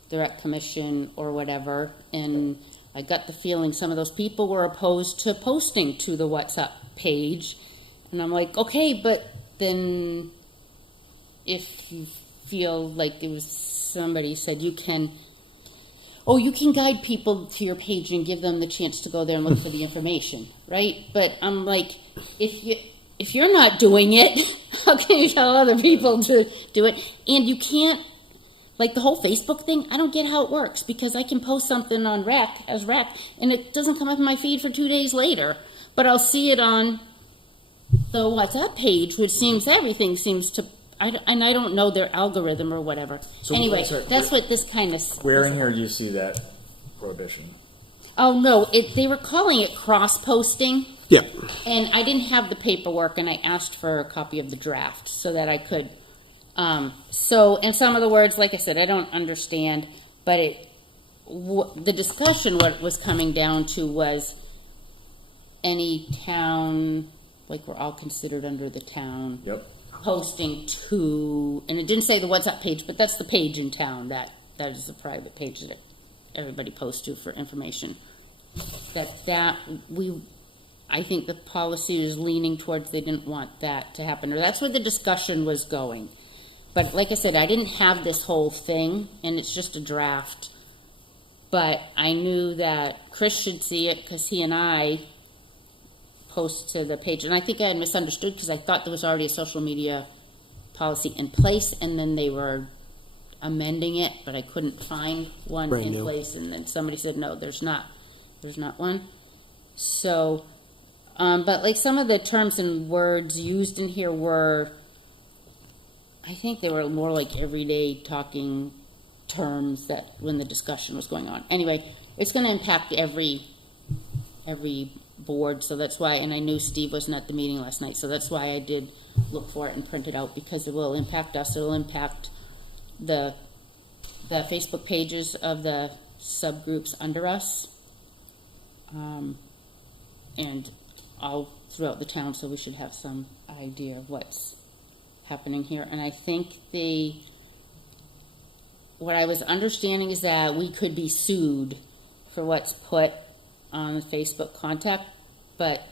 the Rec Commission or whatever. And I got the feeling some of those people were opposed to posting to the What's Up page. And I'm like, okay, but then if you feel like it was somebody said you can guide people to your page and give them the chance to go there and look for the information, right? But I'm like, if you're not doing it, how can you tell other people to do it? And you can't, like the whole Facebook thing, I don't get how it works, because I can post something on Rec, and it doesn't come up in my feed for 2 days later, but I'll see it on the What's Up page, which everything seems to, and I don't know their algorithm or whatever. So, anyway, sorry, that's what this kind of... Where in here do you see that prohibition? Oh, no, they were calling it cross-posting. Yeah. And I didn't have the paperwork, and I asked for a copy of the draft so that I could. And some of the words, like I said, I don't understand, but the discussion, what it was coming down to was any town, like we're all considered under the town. Yep. Posting to, and it didn't say the What's Up page, but that's the page in town. That is a private page that everybody posts to for information. I think the policy was leaning towards they didn't want that to happen, or that's where the discussion was going. But like I said, I didn't have this whole thing, and it's just a draft. But I knew that Chris should see it because he and I post to the page. And I think I had misunderstood because I thought there was already a social media policy in place, and then they were amending it, but I couldn't find one Brand in new. place. And then somebody said, no, there's not one. So, but like some of the terms and words used in here were, I think they were more like everyday talking terms that when the discussion was going on. Anyway, it's going to impact every board, so that's why, and I knew Steve wasn't at the meeting last night, so that's why I did look for it and print it out, because it will impact us. It will impact the Facebook pages of the subgroups under us, and all throughout the town, so we should have some idea of what's happening here. And I think what I was understanding is that we could be sued for what's put on the Facebook contact, but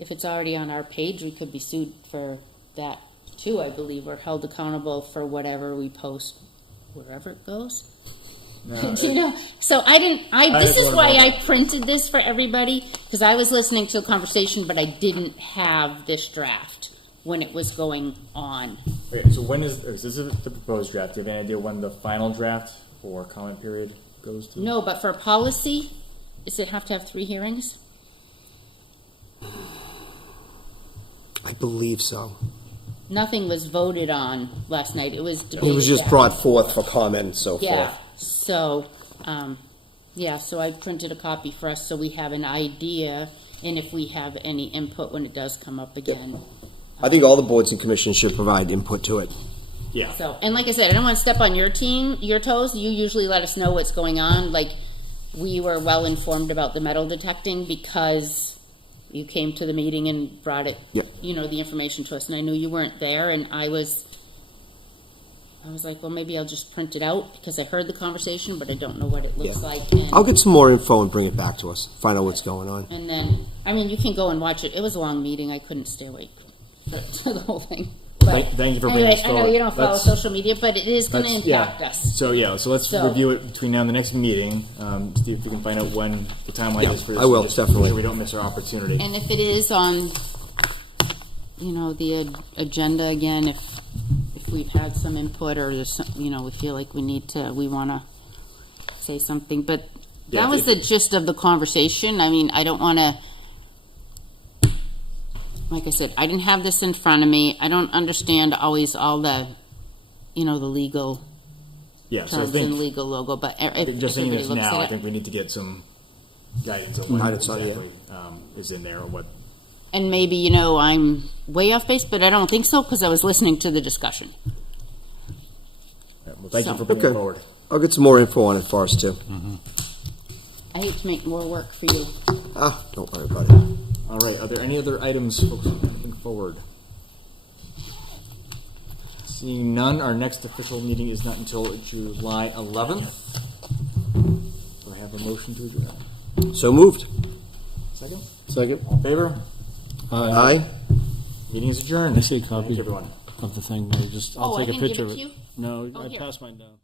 if it's already on our page, we could be sued for that too, I believe. We're held accountable for whatever we post, wherever it goes. No, Do you know? So this is why I printed this for everybody, because I was listening to a conversation, but I didn't have this draft when it was going on. Wait, so when is this the proposed draft? Do you have any idea when the final draft or comment period goes to? No, but for a policy, does it have to have 3 hearings? I believe so. Nothing was voted on last night. It was debated. It was just brought forth for comment and so Yeah, forth. so, so I printed a copy for us so we have an idea, and if we have any input when it does come up again. I think all the boards and commissions should provide input to it. Yeah. So, and like I said, I don't want to step on your toes. You usually let us know what's going on. Like, we were well informed about the metal detecting because you came to the meeting and brought it, Yep. the information to us, and I knew you weren't there, and I was like, well, maybe I'll just print it out because I heard the conversation, but I don't know what it looks Yeah. like. And, I'll get some more info and bring it back to us. Find out what's going on. and then, you can go and watch it. It was a long meeting. I couldn't stay awake for the whole thing. But Thank you for bringing anyway, this I know forward. you don't follow Let's- social media, but it is going to impact us. So let's So- review it between now and the next meeting. Steve, if we can find out when the timeline Yeah, is for this. I will, just definitely. Make sure we don't miss our opportunity. And if it is on, the agenda again, if we've had some input or there's some, we feel like we want to say something, but Yeah, that was the gist of the conversation. I don't want to, like I said, I didn't have this in front of me. I don't understand always all the, the legal Yeah, so I terms and think legal logo, but if just saying everybody this looks now, I at think it. we need to get some guidance on what Guidance on it, exactly is in there or what. And maybe, I'm way off base, but I don't think so because I was listening to the discussion. Well, thank you So- for bringing it Okay. forward. I'll get some more info on it for us too. I hate to make more work for you. Ah, don't worry about it. All right, are there any other items folks want to bring forward? Seeing none, our next official meeting is not until July 11th. Do I have a motion to adjourn? So moved. Second? Second. All in favor? Aye. Meeting is adjourned. I see a Thank copy you, everyone. of the thing. I'll I take a didn't give picture it of to it. you? No, Oh, I here. passed mine down.